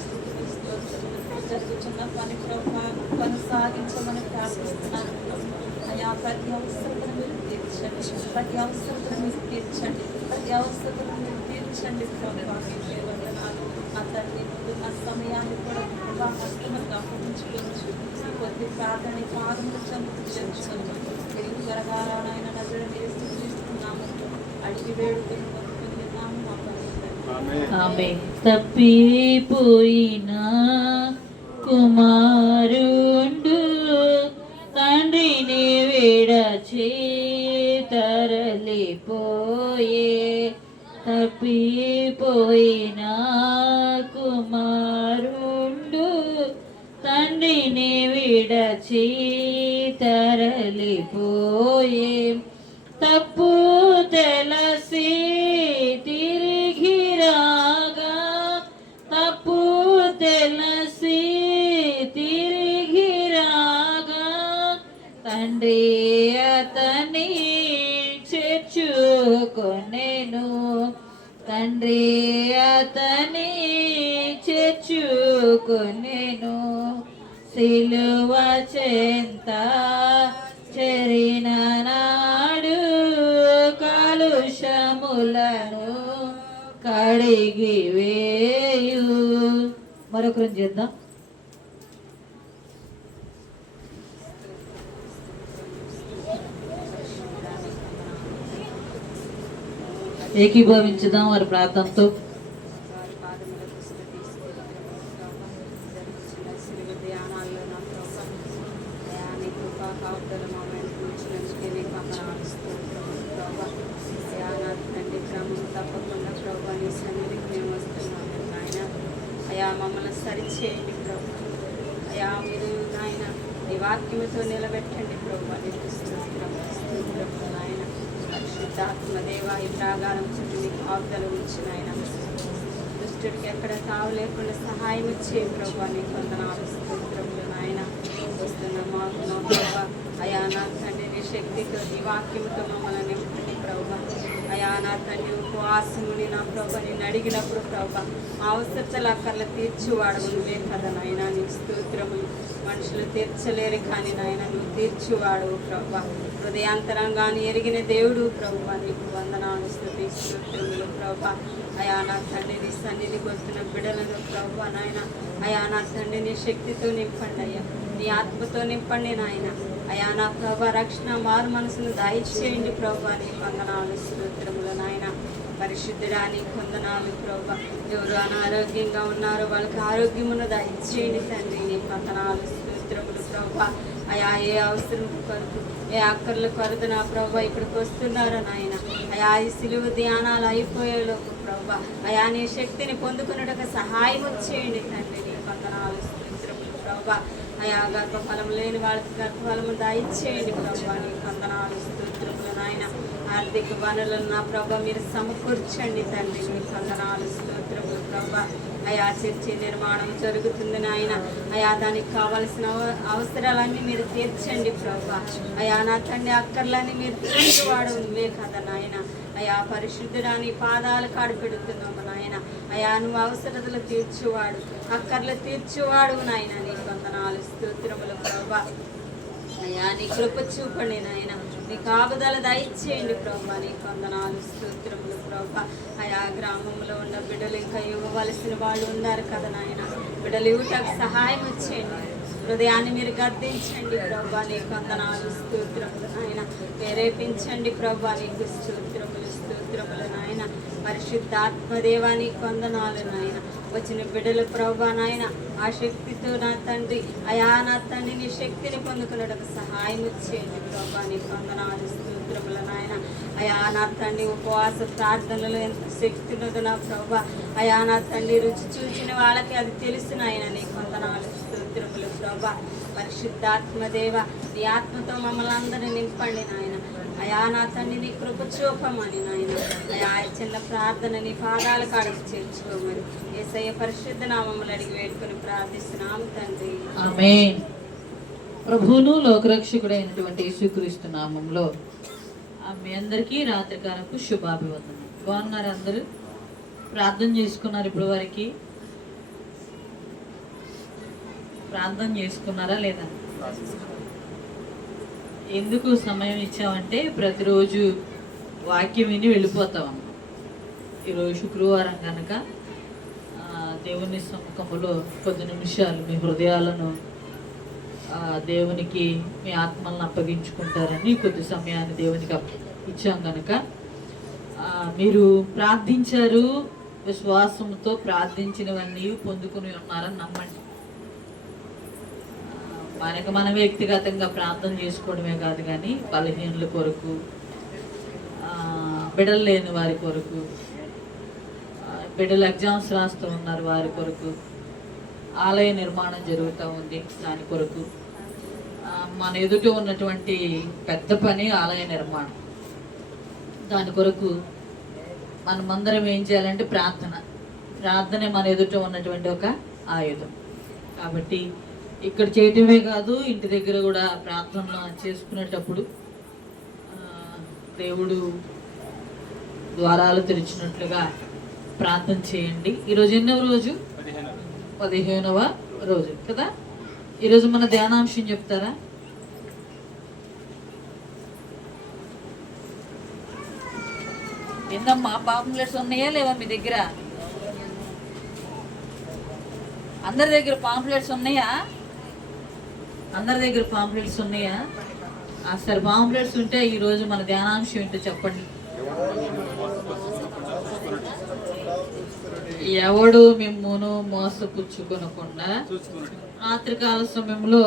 జరుగుతున్న పని ప్రభా కొనసాగించమని ప్రార్థిస్తున్నాను ప్రభా. అయ్యా ప్రతి అవసరతను మీరు తీర్చండి, ప్రతి అవసరతను మీరు తీర్చండి, ప్రతి అవసరతను మీరు తీర్చండి ప్రభా. మీకే వందనాలు. ఆ తండ్రి ముందు నా సమయాన్ని కూడా ప్రభా హస్తముగా అప్పగించుకోవచ్చు. కొద్ది ప్రార్థన పాదములు చెందుకొని తిరిగి జరగాలనైనా నజరు మీరు స్థితిస్తున్నాము. అడిగి వేడుకొని పొందుకున్నాము మా పని. ఆమె తప్పిపోయిన కుమారుండు తండ్రిని విడచి తరలిపోయే. తప్పిపోయిన కుమారుండు తండ్రిని విడచి తరలిపోయే. తప్పు తెలసి తిరిగి రాగా, తప్పు తెలసి తిరిగి రాగా తండ్రి అతని చేర్చుకొనెను. తండ్రి అతని చేర్చుకొనెను. సిలువ చెంత చెరిన నాడు కాలుష్యములను కడిగి వేయు. మరొకరు చేద్దాం. ఏకీభవించుదాం వారి ప్రార్థనతో. తప్పకుండా ప్రభా నీ సన్నిధికి మేము వస్తున్నాము నాయన. అయా మమ్మల్ని సరిచేయండి ప్రభా. అయా మీరు నాయన నీ వాక్యముతో నిలబెట్టండి ప్రభా. నీకు స్తోత్రం నాయన. పరిశుద్ధాత్మ దేవ ఈ ప్రాగారం చుట్టూ నీకు ఆజ్ఞలు ఉంచిన ఆయన దుష్టుడికి ఎక్కడ తావు లేకుండా సహాయం ఇచ్చే ప్రభా. నీకు వందనాలు స్తోత్రములు నాయన. వస్తున్న మాకు మా ప్రభా అయా నా తండ్రి నీ శక్తితో నీ వాక్యముతో మమ్మల్ని నింపండి ప్రభా. అయా నా తండ్రి ఉపవాసముని నా ప్రభా నేను అడిగినప్పుడు ప్రభా మా అవసరతలు అక్కర్లు తీర్చువాడవు నువ్వే కదా నాయన. నీకు స్తోత్రములు. మనుషులు తీర్చలేరు కానీ నాయన నువ్వు తీర్చువాడవు ప్రభా. హృదయాంతరంగాన్ని ఎరిగిన దేవుడు ప్రభా. నీకు వందనాలు స్తుతి స్తోత్రములు ప్రభా. అయా నా తండ్రి నీ సన్నిధికి వస్తున్న బిడ్డలను ప్రభా నాయన. అయా నా తండ్రి నీ శక్తితో నింపండి అయ్యా, నీ ఆత్మతో నింపండి నాయన. అయా నా ప్రభా రక్షణ మారు మనసును దయచేయండి ప్రభా. నీ వందనాలు స్తోత్రములు నాయన. పరిశుద్ధుడా నీకు వందనాలు ప్రభా. ఎవరు అనారోగ్యంగా ఉన్నారో వాళ్ళకి ఆరోగ్యమును దయచేయండి తండ్రి. నీ వందనాలు స్తోత్రములు ప్రభా. అయా ఏ అవసరం కొరకు ఏ అక్కర్ల కొరత నా ప్రభా ఇక్కడికి వస్తున్నారో నాయన. అయా ఈ సిలువ ధ్యానాలు అయిపోయేలోపు ప్రభా అయా నీ శక్తిని పొందుకున్నట్టుగా సహాయం చేయండి తండ్రి. నీ వందనాలు స్తోత్రములు ప్రభా. అయా గర్భఫలం లేని వాళ్ళకి గర్భఫలము దయచేయండి ప్రభా. నీ వందనాలు స్తోత్రములు నాయన. ఆర్థిక వనరులను నా ప్రభా మీరు సమకూర్చండి తండ్రి. నీ వందనాలు స్తోత్రములు ప్రభా. అయా చర్చి నిర్మాణం జరుగుతుంది నాయన. అయా దానికి కావలసిన అవసరాలన్నీ మీరు తీర్చండి ప్రభా. అయా నా తండ్రి అక్కర్లన్నీ మీరు తీర్చువాడు నువ్వే కదా నాయన. అయా పరిశుద్ధుడాని పాదాలు కాడు పెడుతున్నాము నాయన. అయా నువ్వు అవసరతలు తీర్చువాడు, అక్కర్లు తీర్చువాడు నాయన. నీ వందనాలు స్తోత్రములు ప్రభా. అయా నీ కృప చూపండి నాయన. నీ కాపుదల దయచేయండి ప్రభా. నీ వందనాలు స్తోత్రములు ప్రభా. అయా గ్రామంలో ఉన్న బిడ్డలు ఇంకా ఇవ్వవలసిన వాళ్ళు ఉన్నారు కదా నాయన. బిడ్డలు ఇవ్వటానికి సహాయం వచ్చేయండి. హృదయాన్ని మీరు గద్దించండి ప్రభా. నీకు వందనాలు స్తోత్రములు నాయన. ప్రేరేపించండి ప్రభా. నీకు స్తోత్రములు స్తోత్రములు నాయన. పరిశుద్ధాత్మదేవా నీకు వందనాలు నాయన. వచ్చిన బిడ్డలు ప్రభా నాయన ఆ శక్తితో నా తండ్రి అయా నా తండ్రి నీ శక్తిని పొందుకున్నట్టు సహాయం చేయండి ప్రభా. నీ వందనాలు స్తోత్రములు నాయన. అయా నా తండ్రి ఉపవాస ప్రార్థనలో ఎంత శక్తి ఉన్నదో నా ప్రభా. అయా నా తండ్రి రుచి చూసిన వాళ్ళకి అది తెలుసు నాయన. నీ వందనాలు స్తోత్రములు ప్రభా. పరిశుద్ధాత్మదేవ నీ ఆత్మతో మమ్మల్ని అందరినీ నింపండి నాయన. అయా నా తండ్రి నీ కృప చూపమని నాయన. అయా చిన్న ప్రార్థన నీ పాదాల కాడికి చేర్చుకోమని యేసయ్య పరిశుద్ధ నామములు అడిగి వేడుకొని ప్రార్థిస్తున్నాము తండ్రి. ఆమేన్. ప్రభువును లోకరక్షకుడైనటువంటి యేసుక్రీస్తు నామంలో మీ అందరికీ రాత్రికాలపు శుభాభివందనం. బాగున్నారు అందరూ? ప్రార్థన చేసుకున్నారు ఇప్పుడు వరకు? ప్రార్థన చేసుకున్నారా లేదా? ఎందుకు సమయం ఇచ్చామంటే ప్రతిరోజు వాక్యం విని వెళ్ళిపోతాం. ఈరోజు శుక్రవారం కనుక దేవుని సముఖంలో కొద్ది నిమిషాలు మీ హృదయాలను దేవునికి మీ ఆత్మలను అప్పగించుకుంటారని కొద్ది సమయాన్ని దేవునికి ఇచ్చాం కనుక మీరు ప్రార్థించారు, విశ్వాసంతో ప్రార్థించినవన్నీ పొందుకుని ఉన్నారని నమ్మండి. మన వ్యక్తిగతంగా ప్రార్థన చేసుకోవడమే కాదు, కానీ బలహీనుల కొరకు, బిడ్డలు లేని వారి కొరకు, బిడ్డలు ఎగ్జామ్స్ రాస్తూ ఉన్నారు వారి కొరకు, ఆలయ నిర్మాణం జరుగుతూ ఉంది దాని కొరకు, మన ఎదుట ఉన్నటువంటి పెద్ద పని ఆలయ నిర్మాణం. దాని కొరకు మనమందరం ఏం చేయాలంటే ప్రార్థనే మన ఎదుట ఉన్నటువంటి ఒక ఆయుధం. కాబట్టి ఇక్కడ చేయటమే కాదు, ఇంటి దగ్గర కూడా ప్రార్థన చేసుకునేటప్పుడు దేవుడు ద్వారాలు తెరిచినట్లుగా ప్రార్థన చేయండి. ఈరోజు ఎన్నవ రోజు? 15వ రోజు కదా. ఈరోజు మన ధ్యానాంశం చెప్తారా? ఏందమ్మా, పాంప్లెట్స్ ఉన్నాయా లేవా మీ దగ్గర? అందరి దగ్గర పాంప్లెట్స్ ఉన్నాయా? అందరి దగ్గర పాంప్లెట్స్ ఉన్నాయా? సరే, పాంప్లెట్స్ ఉంటే ఈరోజు మన ధ్యానాంశం ఏంటో చెప్పండి. ఎవడు మిమ్మును మోసపుచ్చుకొనకుండా. రాత్రికాల సమయంలో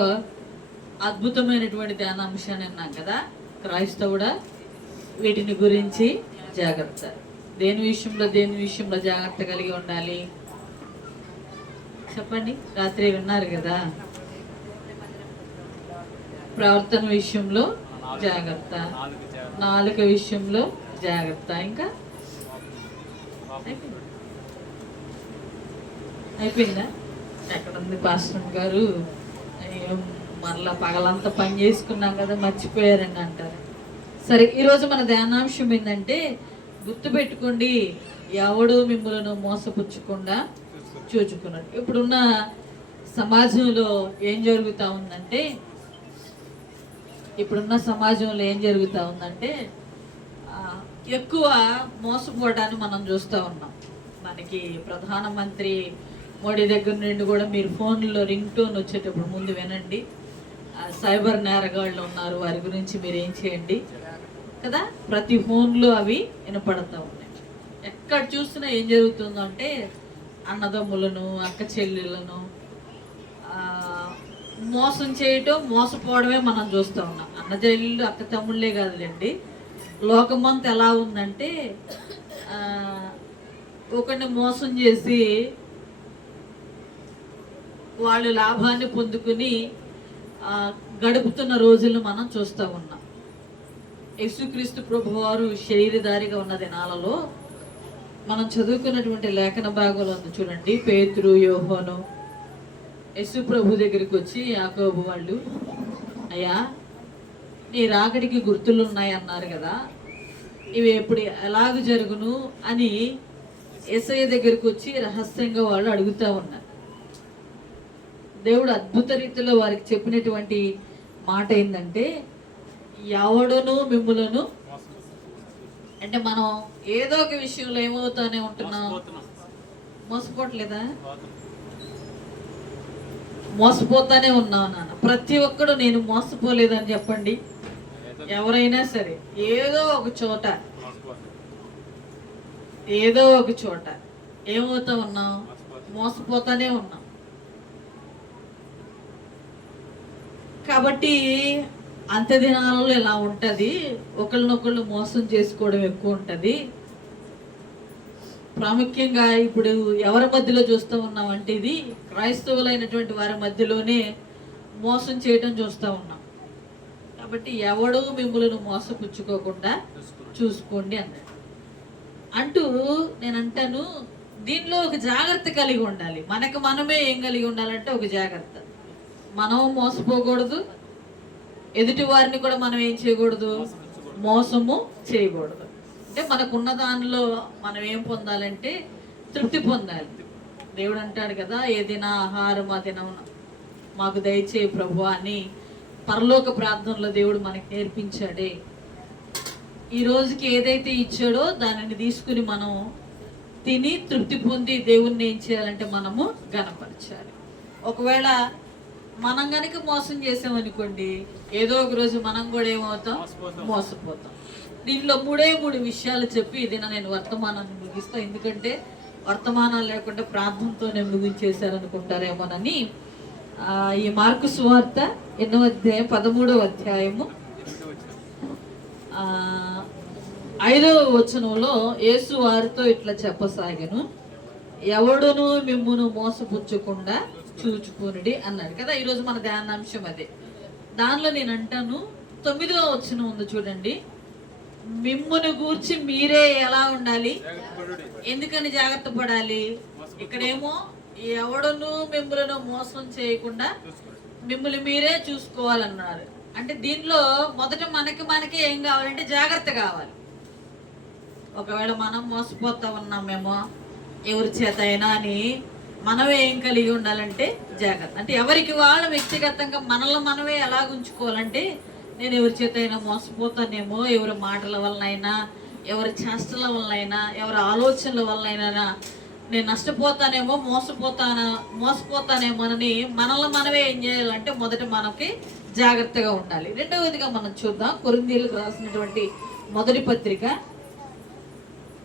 అద్భుతమైనటువంటి ధ్యానాంశాన్ని అన్నాం కదా. క్రైస్తవుడా వీటిని గురించి జాగ్రత్త. దేని విషయంలో జాగ్రత్త కలిగి ఉండాలి చెప్పండి. రాత్రి విన్నారు కదా, ప్రవర్తన విషయంలో జాగ్రత్త, నాలుక విషయంలో జాగ్రత్త. ఇంకా అయిపోయిందా? ఎక్కడుంది పాస్టర్ గారు? మరలా పగలంతా పని చేసుకున్నాం కదా, మర్చిపోయారని అంటారు. సరే, ఈరోజు మన ధ్యానాంశం ఏంటంటే, గుర్తుపెట్టుకోండి, ఎవడు మిమ్మల్ని మోసపుచ్చకుండా చూచుకున్నాడు. ఇప్పుడున్న సమాజంలో ఏం జరుగుతూ ఉందంటే ఎక్కువ మోసపోవడాన్ని మనం చూస్తూ ఉన్నాం. మనకి ప్రధానమంత్రి మోడీ దగ్గర నుండి కూడా మీరు ఫోన్లో రింగ్ టోన్ వచ్చేటప్పుడు ముందు వినండి. సైబర్ నేరగాళ్ళు ఉన్నారు, వారి గురించి మీరు ఏం చేయండి కదా. ప్రతి ఫోన్లో అవి వినపడతా ఉన్నాయి. ఎక్కడ చూసినా ఏం జరుగుతుందో అంటే అన్నదమ్ములను, అక్క చెల్లెళ్ళను మోసం చేయటం, మోసపోవడమే మనం చూస్తూ ఉన్నాం. అన్న చెల్లెళ్ళు, అక్క తమ్ముళ్ళే కాదులేండి, లోకమంతా ఎలా ఉందంటే ఒకరిని మోసం చేసి వాళ్ళు లాభాన్ని పొందుకుని గడుపుతున్న రోజులు మనం చూస్తూ ఉన్నాం. యేసుక్రీస్తు ప్రభువారు శరీరధారిగా ఉన్న దినాలలో మనం చదువుకున్నటువంటి లేఖన భాగంలో ఉంది చూడండి. పేతురు, యోహాను యేసు ప్రభు దగ్గరికి వచ్చి యాకోబు వాళ్ళు, అయ్యా నీ రాకడికి గుర్తులు ఉన్నాయి అన్నారు కదా, ఇవి ఎప్పుడు ఎలాగ జరుగును అని యేసయ్య దగ్గరికి వచ్చి రహస్యంగా వాళ్ళు అడుగుతూ ఉన్నారు. దేవుడు అద్భుత రీతిలో వారికి చెప్పినటువంటి మాట ఏంటంటే, ఎవడును మిమ్ములను అంటే మనం ఏదో ఒక విషయంలో ఏమవుతానే ఉంటున్నాం, మోసపోవట్లేదా? మోసపోతానే ఉన్నావు నాన్న. ప్రతి ఒక్కడు నేను మోసపోలేదని చెప్పండి. ఎవరైనా సరే ఏదో ఒక చోట ఏమవుతా ఉన్నాం, మోసపోతానే ఉన్నాం. కాబట్టి అంత్య దినాలలో ఇలా ఉంటుంది, ఒకళ్ళనొకళ్ళు మోసం చేసుకోవడం ఎక్కువ ఉంటుంది. ప్రాముఖ్యంగా ఇప్పుడు ఎవరి మధ్యలో చూస్తూ ఉన్నామంటే ఇది క్రైస్తవులైనటువంటి వారి మధ్యలోనే మోసం చేయడం చూస్తూ ఉన్నాం. కాబట్టి ఎవడు మిమ్మల్ని మోసపుచ్చుకోకుండా చూసుకోండి అన్నాడు. అంటూ నేను అంటాను, దీనిలో ఒక జాగ్రత్త కలిగి ఉండాలి. మనకు మనమే ఏం కలిగి ఉండాలంటే ఒక జాగ్రత్త. మనం మోసపోకూడదు, ఎదుటి వారిని కూడా మనం ఏం చేయకూడదు, మోసము చేయకూడదు. అంటే మనకున్న దానిలో మనం ఏం పొందాలంటే తృప్తి పొందాలి. దేవుడు అంటాడు కదా, ఏదైనా ఆహారం అదినం మాకు దయచేయి ప్రభు అని పరలోక ప్రార్థనలో దేవుడు మనకి నేర్పించాడే. ఈ రోజుకి ఏదైతే ఇచ్చాడో దానిని తీసుకుని మనం తిని తృప్తి పొంది దేవుణ్ణి ఏం చేయాలంటే మనము గణపరచాలి. ఒకవేళ మనం కనుక మోసం చేసామనుకోండి, ఏదో ఒక రోజు మనం కూడా ఏమవుతాం, మోసపోతాం. దీనిలో మూడు విషయాలు చెప్పి ఇది నేను వర్తమానాన్ని ముగిస్తాను. ఎందుకంటే వర్తమానాలు లేకుండా ప్రార్థనతోనే ముగించేశారనుకుంటారేమోనని. ఈ మార్కు సువార్త 8వ అధ్యాయం 13వ అధ్యాయము 5వ వచనంలో యేసు వారితో ఇట్లా చెప్పసాగెను, ఎవడును మిమ్మును మోసపుచ్చకుండా చూచుకునుడి అన్నాడు కదా. ఈరోజు మన ధ్యానాంశం అదే. దానిలో నేను అంటాను, 9వ వచనం ఉంది చూడండి, మిమ్మును గూర్చి మీరే ఎలా ఉండాలి, ఎందుకని జాగ్రత్త పడాలి. ఇక్కడేమో ఎవడును మిమ్మల్ని మోసం చేయకుండా మిమ్మల్ని మీరే చూసుకోవాలన్నారు. అంటే దీనిలో మొదట మనకే ఏం కావాలంటే జాగ్రత్త కావాలి. ఒకవేళ మనం మోసపోతా ఉన్నామేమో ఎవరి చేత అయినా అని మనమే ఏం కలిగి ఉండాలంటే జాగ్రత్త. అంటే ఎవరికి వాళ్ళు వ్యక్తిగతంగా మనల్ని మనమే ఎలా ఉంచుకోవాలంటే, నేను ఎవరి చేత అయినా మోసపోతానేమో, ఎవరి మాటల వలనైనా, ఎవరి చేష్టల వలనైనా, ఎవరి ఆలోచనల వలనైనా నేను నష్టపోతానేమో, మోసపోతానేమోనని మనల్ని మనమే ఏం చేయాలంటే మొదట మనకి జాగ్రత్తగా ఉండాలి. రెండవదిగా మనం చూద్దాం, కొరింథీయులకు రాసినటువంటి మొదటి పత్రిక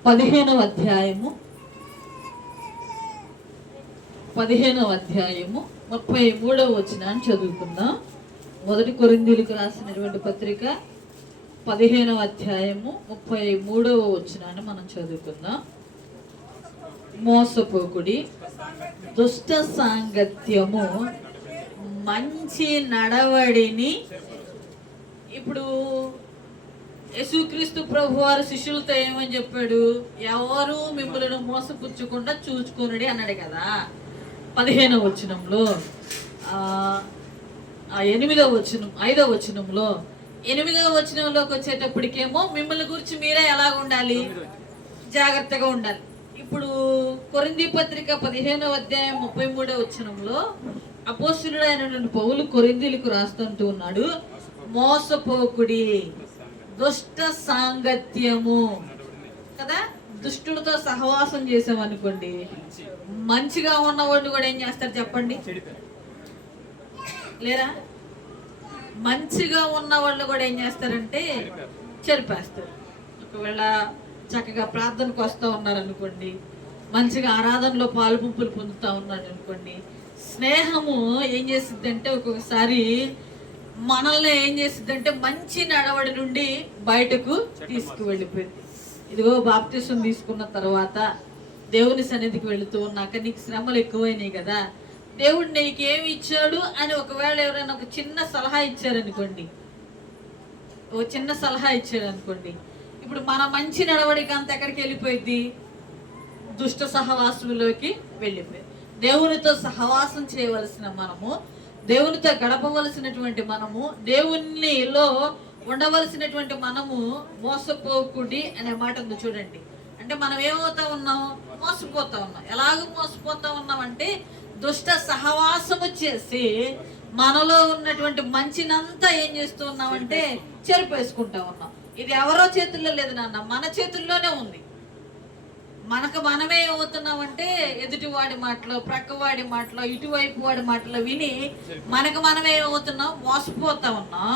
15వ అధ్యాయము 33వ వచనాన్ని చదువుకుందాం. మొదటి కొరింథీయులకు రాసినటువంటి పత్రిక 15వ అధ్యాయము 33వ వచనాన్ని మనం చదువుకుందాం. మోసపోకుడి, దుష్ట సాంగత్యము మంచి నడవడిని. ఇప్పుడు యేసుక్రీస్తు ప్రభు వారు శిష్యులతో ఏమని చెప్పాడు, ఎవరు మిమ్మల్ని మోసపుచ్చకుండా చూచుకొనుడి అన్నాడు కదా 15వ వచనంలో. 5వ వచనంలో 8వ వచనంలోకి వచ్చేటప్పటికేమో మిమ్మల్ని గురించి మీరే ఎలా ఉండాలి, జాగ్రత్తగా ఉండాలి. ఇప్పుడు కొరింథీ పత్రిక 15వ అధ్యాయం 33వ వచనంలో అపోస్తలుడైనటువంటి పౌలు కొరింథీయులకు రాస్తుంటూ ఉన్నాడు, మోసపోకుడి, దుష్ట సాంగత్యము కదా. దుష్టుడితో సహవాసం చేసామనుకోండి, మంచిగా ఉన్నవాడిని కూడా ఏం చేస్తారు చెప్పండి, లేరా? మంచిగా ఉన్న వాళ్ళు కూడా ఏం చేస్తారంటే చెరిపేస్తారు. ఒకవేళ చక్కగా ప్రార్థనకు వస్తూ ఉన్నారనుకోండి, మంచిగా ఆరాధనలో పాలు పంపులు పొందుతూ ఉన్నాడు అనుకోండి, స్నేహము ఏం చేసిద్దంటే ఒక్కొక్కసారి మనల్ని ఏం చేసిద్దంటే మంచి నడవడి నుండి బయటకు తీసుకువెళ్ళిపోయింది. ఇదిగో బాప్తిసం తీసుకున్న తర్వాత దేవుని సన్నిధికి వెళుతూ ఉన్నాక నీకు శ్రమలు ఎక్కువైనాయి కదా, దేవుడు నీకేమి ఇచ్చాడు అని ఒకవేళ ఎవరైనా ఒక చిన్న సలహా ఇచ్చారనుకోండి, ఇప్పుడు మన మంచి నడవడిక అంతా ఎక్కడికి వెళ్ళిపోయింది, దుష్ట సహవాసంలోకి వెళ్ళిపోయింది. దేవునితో సహవాసం చేయవలసిన మనము, దేవునితో గడపవలసినటువంటి మనము, దేవునిలో ఉండవలసినటువంటి మనము మోసపోకుడి అనే మాట ఉంది చూడండి. అంటే మనం ఏమవుతా ఉన్నాం, మోసపోతా ఉన్నాం. ఎలాగో మోసపోతా ఉన్నాం అంటే దుష్ట సహవాసము చేసి మనలో ఉన్నటువంటి మంచినంతా ఏం చేస్తూ ఉన్నామంటే చెరిపేసుకుంటా ఉన్నాం. ఇది ఎవరో చేతుల్లో లేదు నాన్న, మన చేతుల్లోనే ఉంది. మనకు మనమే ఏమవుతున్నామంటే ఎదుటి వాడి మాటలో, ప్రక్కవాడి మాటలో, ఇటువైపు వాడి మాటలో విని మనకు మనమే ఏమవుతున్నాం, మోసపోతా ఉన్నాం.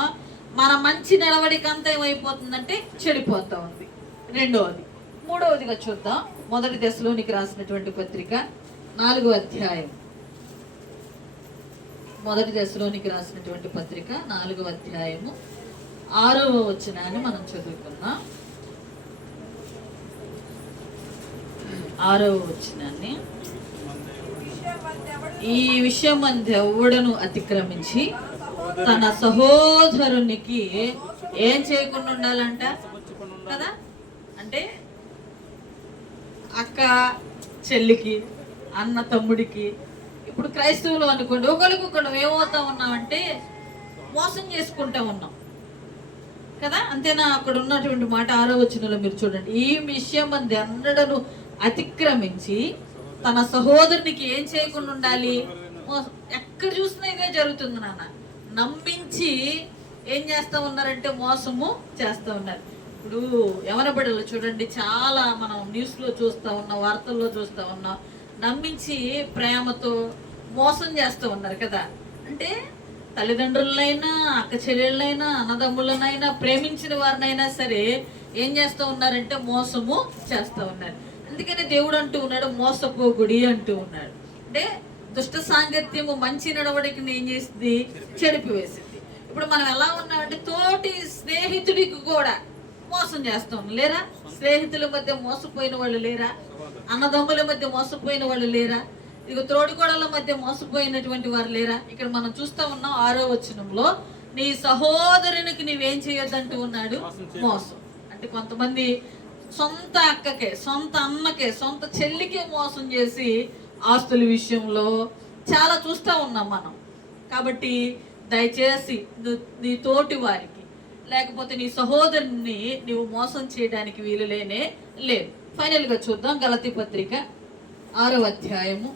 మన మంచి నడవడిక అంతా ఏమైపోతుందంటే చెడిపోతా ఉంది. రెండవదిగా చూద్దాం, మొదటి దశలోనికి రాసినటువంటి పత్రిక 4వ అధ్యాయం, మొదటి దశలోనికి రాసినటువంటి పత్రిక 4వ అధ్యాయము 6వ వచనాన్ని మనం చదువుకున్నాం. 6వ వచనాన్ని, ఈ విషయం ఎవడను అతిక్రమించి తన సహోదరునికి ఏం చేయకుండా ఉండాలంట కదా. అంటే అక్క చెల్లికి, అన్న తమ్ముడికి, ఇప్పుడు క్రైస్తవులు అనుకోండి, ఒకరికొకరు ఏమవుతా ఉన్నామంటే మోసం చేసుకుంటా ఉన్నాం కదా. అంతేనా? అక్కడ ఉన్నటువంటి మాట 6వ వచనంలో మీరు చూడండి, ఈ విషయం అందడను అతిక్రమించి తన సహోదరునికి ఏం చేయకుండా ఉండాలి. ఎక్కడ చూసినా ఇదే జరుగుతుంది నాన్న. నమ్మించి ఏం చేస్తా ఉన్నారంటే మోసము చేస్తూ ఉన్నారు. ఇప్పుడు యవన బిడ్డలు చూడండి, చాలా మనం న్యూస్లో చూస్తూ ఉన్నాం, వార్తల్లో చూస్తూ ఉన్నాం. నమ్మించి ప్రేమతో మోసం చేస్తూ ఉన్నారు కదా. అంటే తల్లిదండ్రులైనా, అక్క చెల్లెళ్ళైనా, అన్నదమ్ములనైనా, ప్రేమించిన వారినైనా సరే ఏం చేస్తూ ఉన్నారంటే మోసము చేస్తూ ఉన్నారు. అందుకని దేవుడు అంటూ ఉన్నాడు, మోసపోకుడి అంటూ ఉన్నాడు. అంటే దుష్ట సాంగత్యము మంచి నడవడికి ఏం చేసింది? చెడిపివేసింది. ఇప్పుడు మనం ఎలా ఉన్నామంటే తోటి స్నేహితుడికి కూడా మోసం చేస్తాం లేరా? స్నేహితుల మధ్య మోసపోయిన వాళ్ళు లేరా? అన్నదమ్ముల మధ్య మోసపోయిన వాళ్ళు లేరా? ఇక తోడికోడల మధ్య మోసపోయినటువంటి వారు లేరా? ఇక్కడ మనం చూస్తా ఉన్నాం 6వ వచనంలో, నీ సహోదరునికి నీవేం చేయొద్దంటూ ఉన్నాడు, మోసం. అంటే కొంతమంది సొంత అక్కకే, సొంత అన్నకే, సొంత చెల్లికే మోసం చేసి ఆస్తుల విషయంలో చాలా చూస్తూ ఉన్నాం మనం. కాబట్టి దయచేసి నీ తోటి వారికి లేకపోతే నీ సహోదరుని నీవు మోసం చేయడానికి వీలు లేనే లేదు. ఫైనల్గా చూద్దాం గలతీ పత్రిక 6వ అధ్యాయము,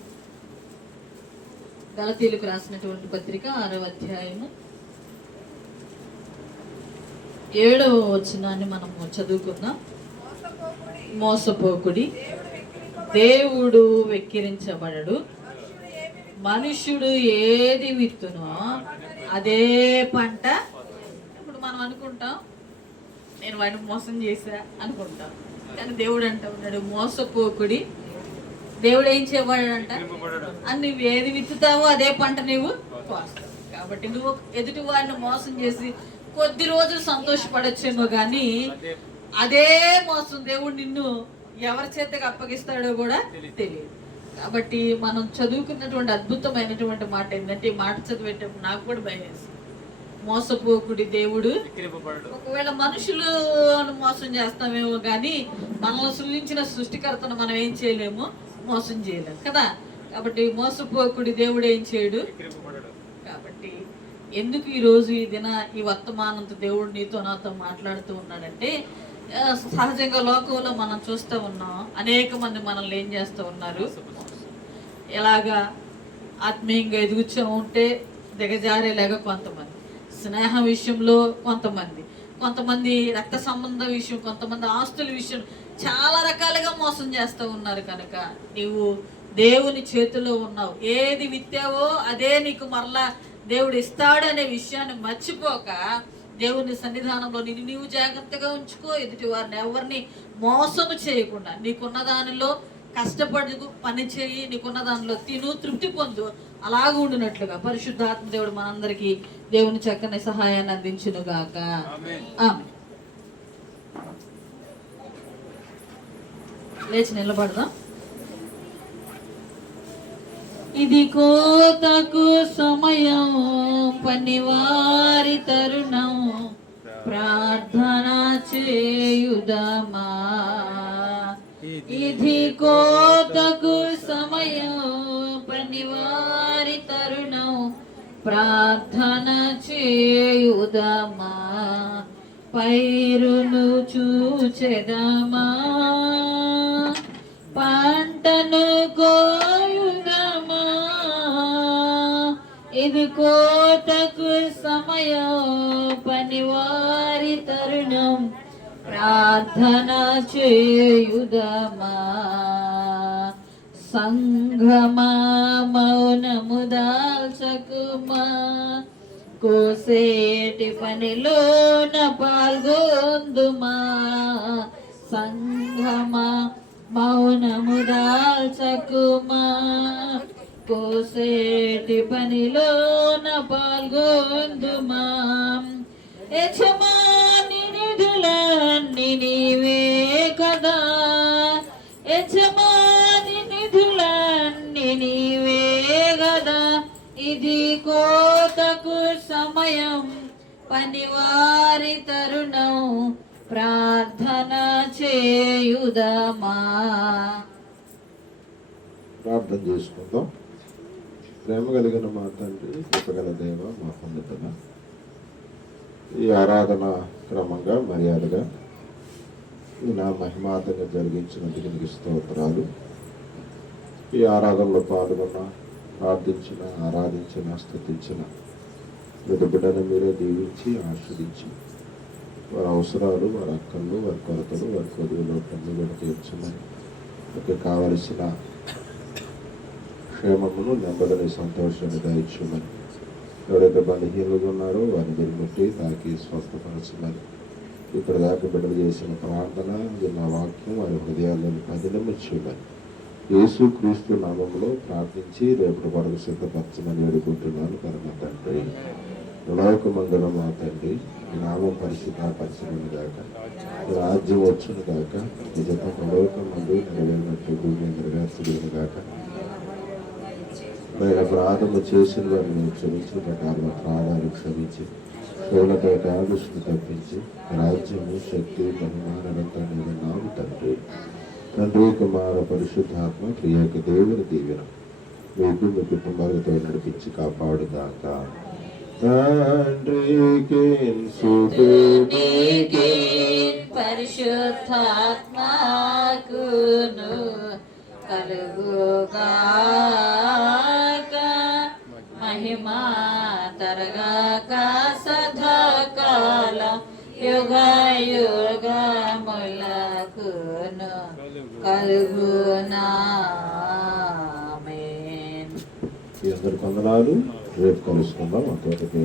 గలతీలకు రాసినటువంటి పత్రిక 6వ అధ్యాయము 7వ వచనాన్ని మనము చదువుకుందాం. మోసపోకుడి, దేవుడు వెక్కిరించబడడు, మనుష్యుడు ఏది విత్తునో అదే పంట. ఇప్పుడు మనం అనుకుంటాం, నేను వాడిని మోసం చేశా అనుకుంటాం, కానీ దేవుడు అంటూ ఉన్నాడు మోసపోకుడి. దేవుడు ఏం చేయబడాడంట, నువ్వు ఏది విత్తుతావో అదే పంట నువ్వు కోస్తావు. కాబట్టి నువ్వు ఎదుటి వాడిని మోసం చేసి కొద్ది రోజులు సంతోషపడచ్చేమో కానీ అదే మోసం దేవుడు నిన్ను ఎవరి చేతకి అప్పగిస్తాడో కూడా తెలియదు. కాబట్టి మనం చదువుకున్నటువంటి అద్భుతమైనటువంటి మాట ఏంటంటే, ఈ మాట చదివేటప్పుడు నాకు కూడా భయం వేస్తుంది. మోసపోకుడి, దేవుడు. ఒకవేళ మనుషులు మోసం చేస్తామేమో కానీ మనల్ని సృష్టించిన సృష్టికర్తను మనం ఏం చేయలేము, మోసం చేయలేము కదా. కాబట్టి మోసపోకుడి, దేవుడు ఏం చేయడు. కాబట్టి ఎందుకు ఈరోజు ఈ ఈ వర్తమానంతో దేవుడు నీతో నాతో మాట్లాడుతూ ఉన్నాడంటే, సహజంగా లోకంలో మనం చూస్తూ ఉన్నాం, అనేక మంది మనల్ని ఏం చేస్తూ ఉన్నారు, ఎలాగా ఆత్మీయంగా ఎదుగుతూ ఉంటే దిగజారేలాగా కొంతమంది, స్నేహం విషయంలో కొంతమంది రక్త సంబంధ విషయం, కొంతమంది ఆస్తుల విషయం, చాలా రకాలుగా మోసం చేస్తూ ఉన్నారు. కనుక నీవు దేవుని చేతిలో ఉన్నావు, ఏది విత్తావో అదే నీకు మరలా దేవుడు ఇస్తాడు అనే విషయాన్ని మర్చిపోక దేవుని సన్నిధానంలో నిన్ను నీవు జాగ్రత్తగా ఉంచుకో. ఎదుటి వారిని ఎవరిని మోసము చేయకుండా నీకున్న దానిలో కష్టపడి పని చేయి, నీకున్న దానిలో తిను, తృప్తి పొందు. అలాగ ఉండినట్లుగా పరిశుద్ధాత్మ దేవుడు మనందరికీ దేవుని చక్కని సహాయాన్ని అందించును గాక. ఆమేన్. లేచి నిలబడదాం. ఇది కోతకు సమయం, పనివారి తరుణం, ప్రార్థన చేయుదమా. ఇది కోతకు సమయం, పనివారి తరుణం, ప్రార్థన చేయుదమా. పైరును చూచెదమా, పంటను కోయుదమా. ఇది కోతకు సమయం, పనివారి తరుణం, ప్రార్థన చేయుదమా. సంఘమా మౌనము దాల్చకుమా, కోసేటి పనిలోన పాల్గొందుమా. సంఘమా మౌనము దాల్చకుమా, కోసేటి పనిలోన పాల్గొందుమా. యజమాని నిధులన్నీ నీవే కదా, యజమాని నిధులన్నీ నీవే కదా. ఇది కోతకు సమయం, పనివారి తరుణం, ప్రార్థన చేయుదమా. ప్రార్థన చేసుకుందాం. ప్రేమ కలిగిన మా తండ్రి, కృపగల దేవ, మా పొందుతున్న ఈ ఆరాధన క్రమంగా మర్యాదగా ఈ నా మహిమాతంగా జరిగించినందుకు నీకు స్తోత్రాలు. ఈ ఆరాధనలో పాల్గొన్న, ప్రార్థించిన, ఆరాధించిన, స్తుతించిన ప్రతి బిడ్డను మీరే దీవించి ఆస్వాదించి వారి అవసరాలు, వారి అక్కలు, వారి కొరతలు, వారి కొదువులు అన్ని కూడా తీర్చమని, వారికి కావలసిన క్షేమమును, నెమ్మదిని, సంతోషాన్ని దయచేయమని, ఎవరైతే బలహీనులుగా ఉన్నారో వారిని మీరు ముట్టి తాకి స్వస్థపరచమని, ఇక్కడ దాకా బిడ్డలు చేసిన ప్రార్థన, విన్న వాక్యం వారి హృదయాలను పదిలము చేయమని యేసు క్రీస్తు నామంలో ప్రార్థించి రేపటి వరకు సిద్ధపరచమని వేడుకుంటున్నాను. కనుక తండ్రి, లోకమందులం మా తండ్రి, ఈ నామం పరిశుద్ధపరచమని గాక, ఈ రాజ్యం వచ్చును గాక, ఈ జత లోకమందు నెరవేరినట్టు భూమి నెరవేర్చబడిన గాక. ఆయన అపరాధము చేసిన వారిని మేము క్షమించిన ప్రకారం అపరాధాలు క్షమించి పూర్ణత దృష్టిని తప్పించి రాజ్యము, శక్తి, బహుమానంతా నేను నాము తండ్రి. తండ్రి, కుమార, పరిశుద్ధాత్మ ప్రియాక దేవుని దీవెన మీకు మీ కుటుంబాలతో నడిపించి కాపాడుగాక. తండ్రికి సుతునికి పరిశుద్ధాత్మకును కలుగుగాక, మహిమా తరగాక సదాకాలం యుగ యుగములకును కలుగునా. ఈ అందరి వందనాలు. రేపు కలుసుకుందాం. అంతవరకు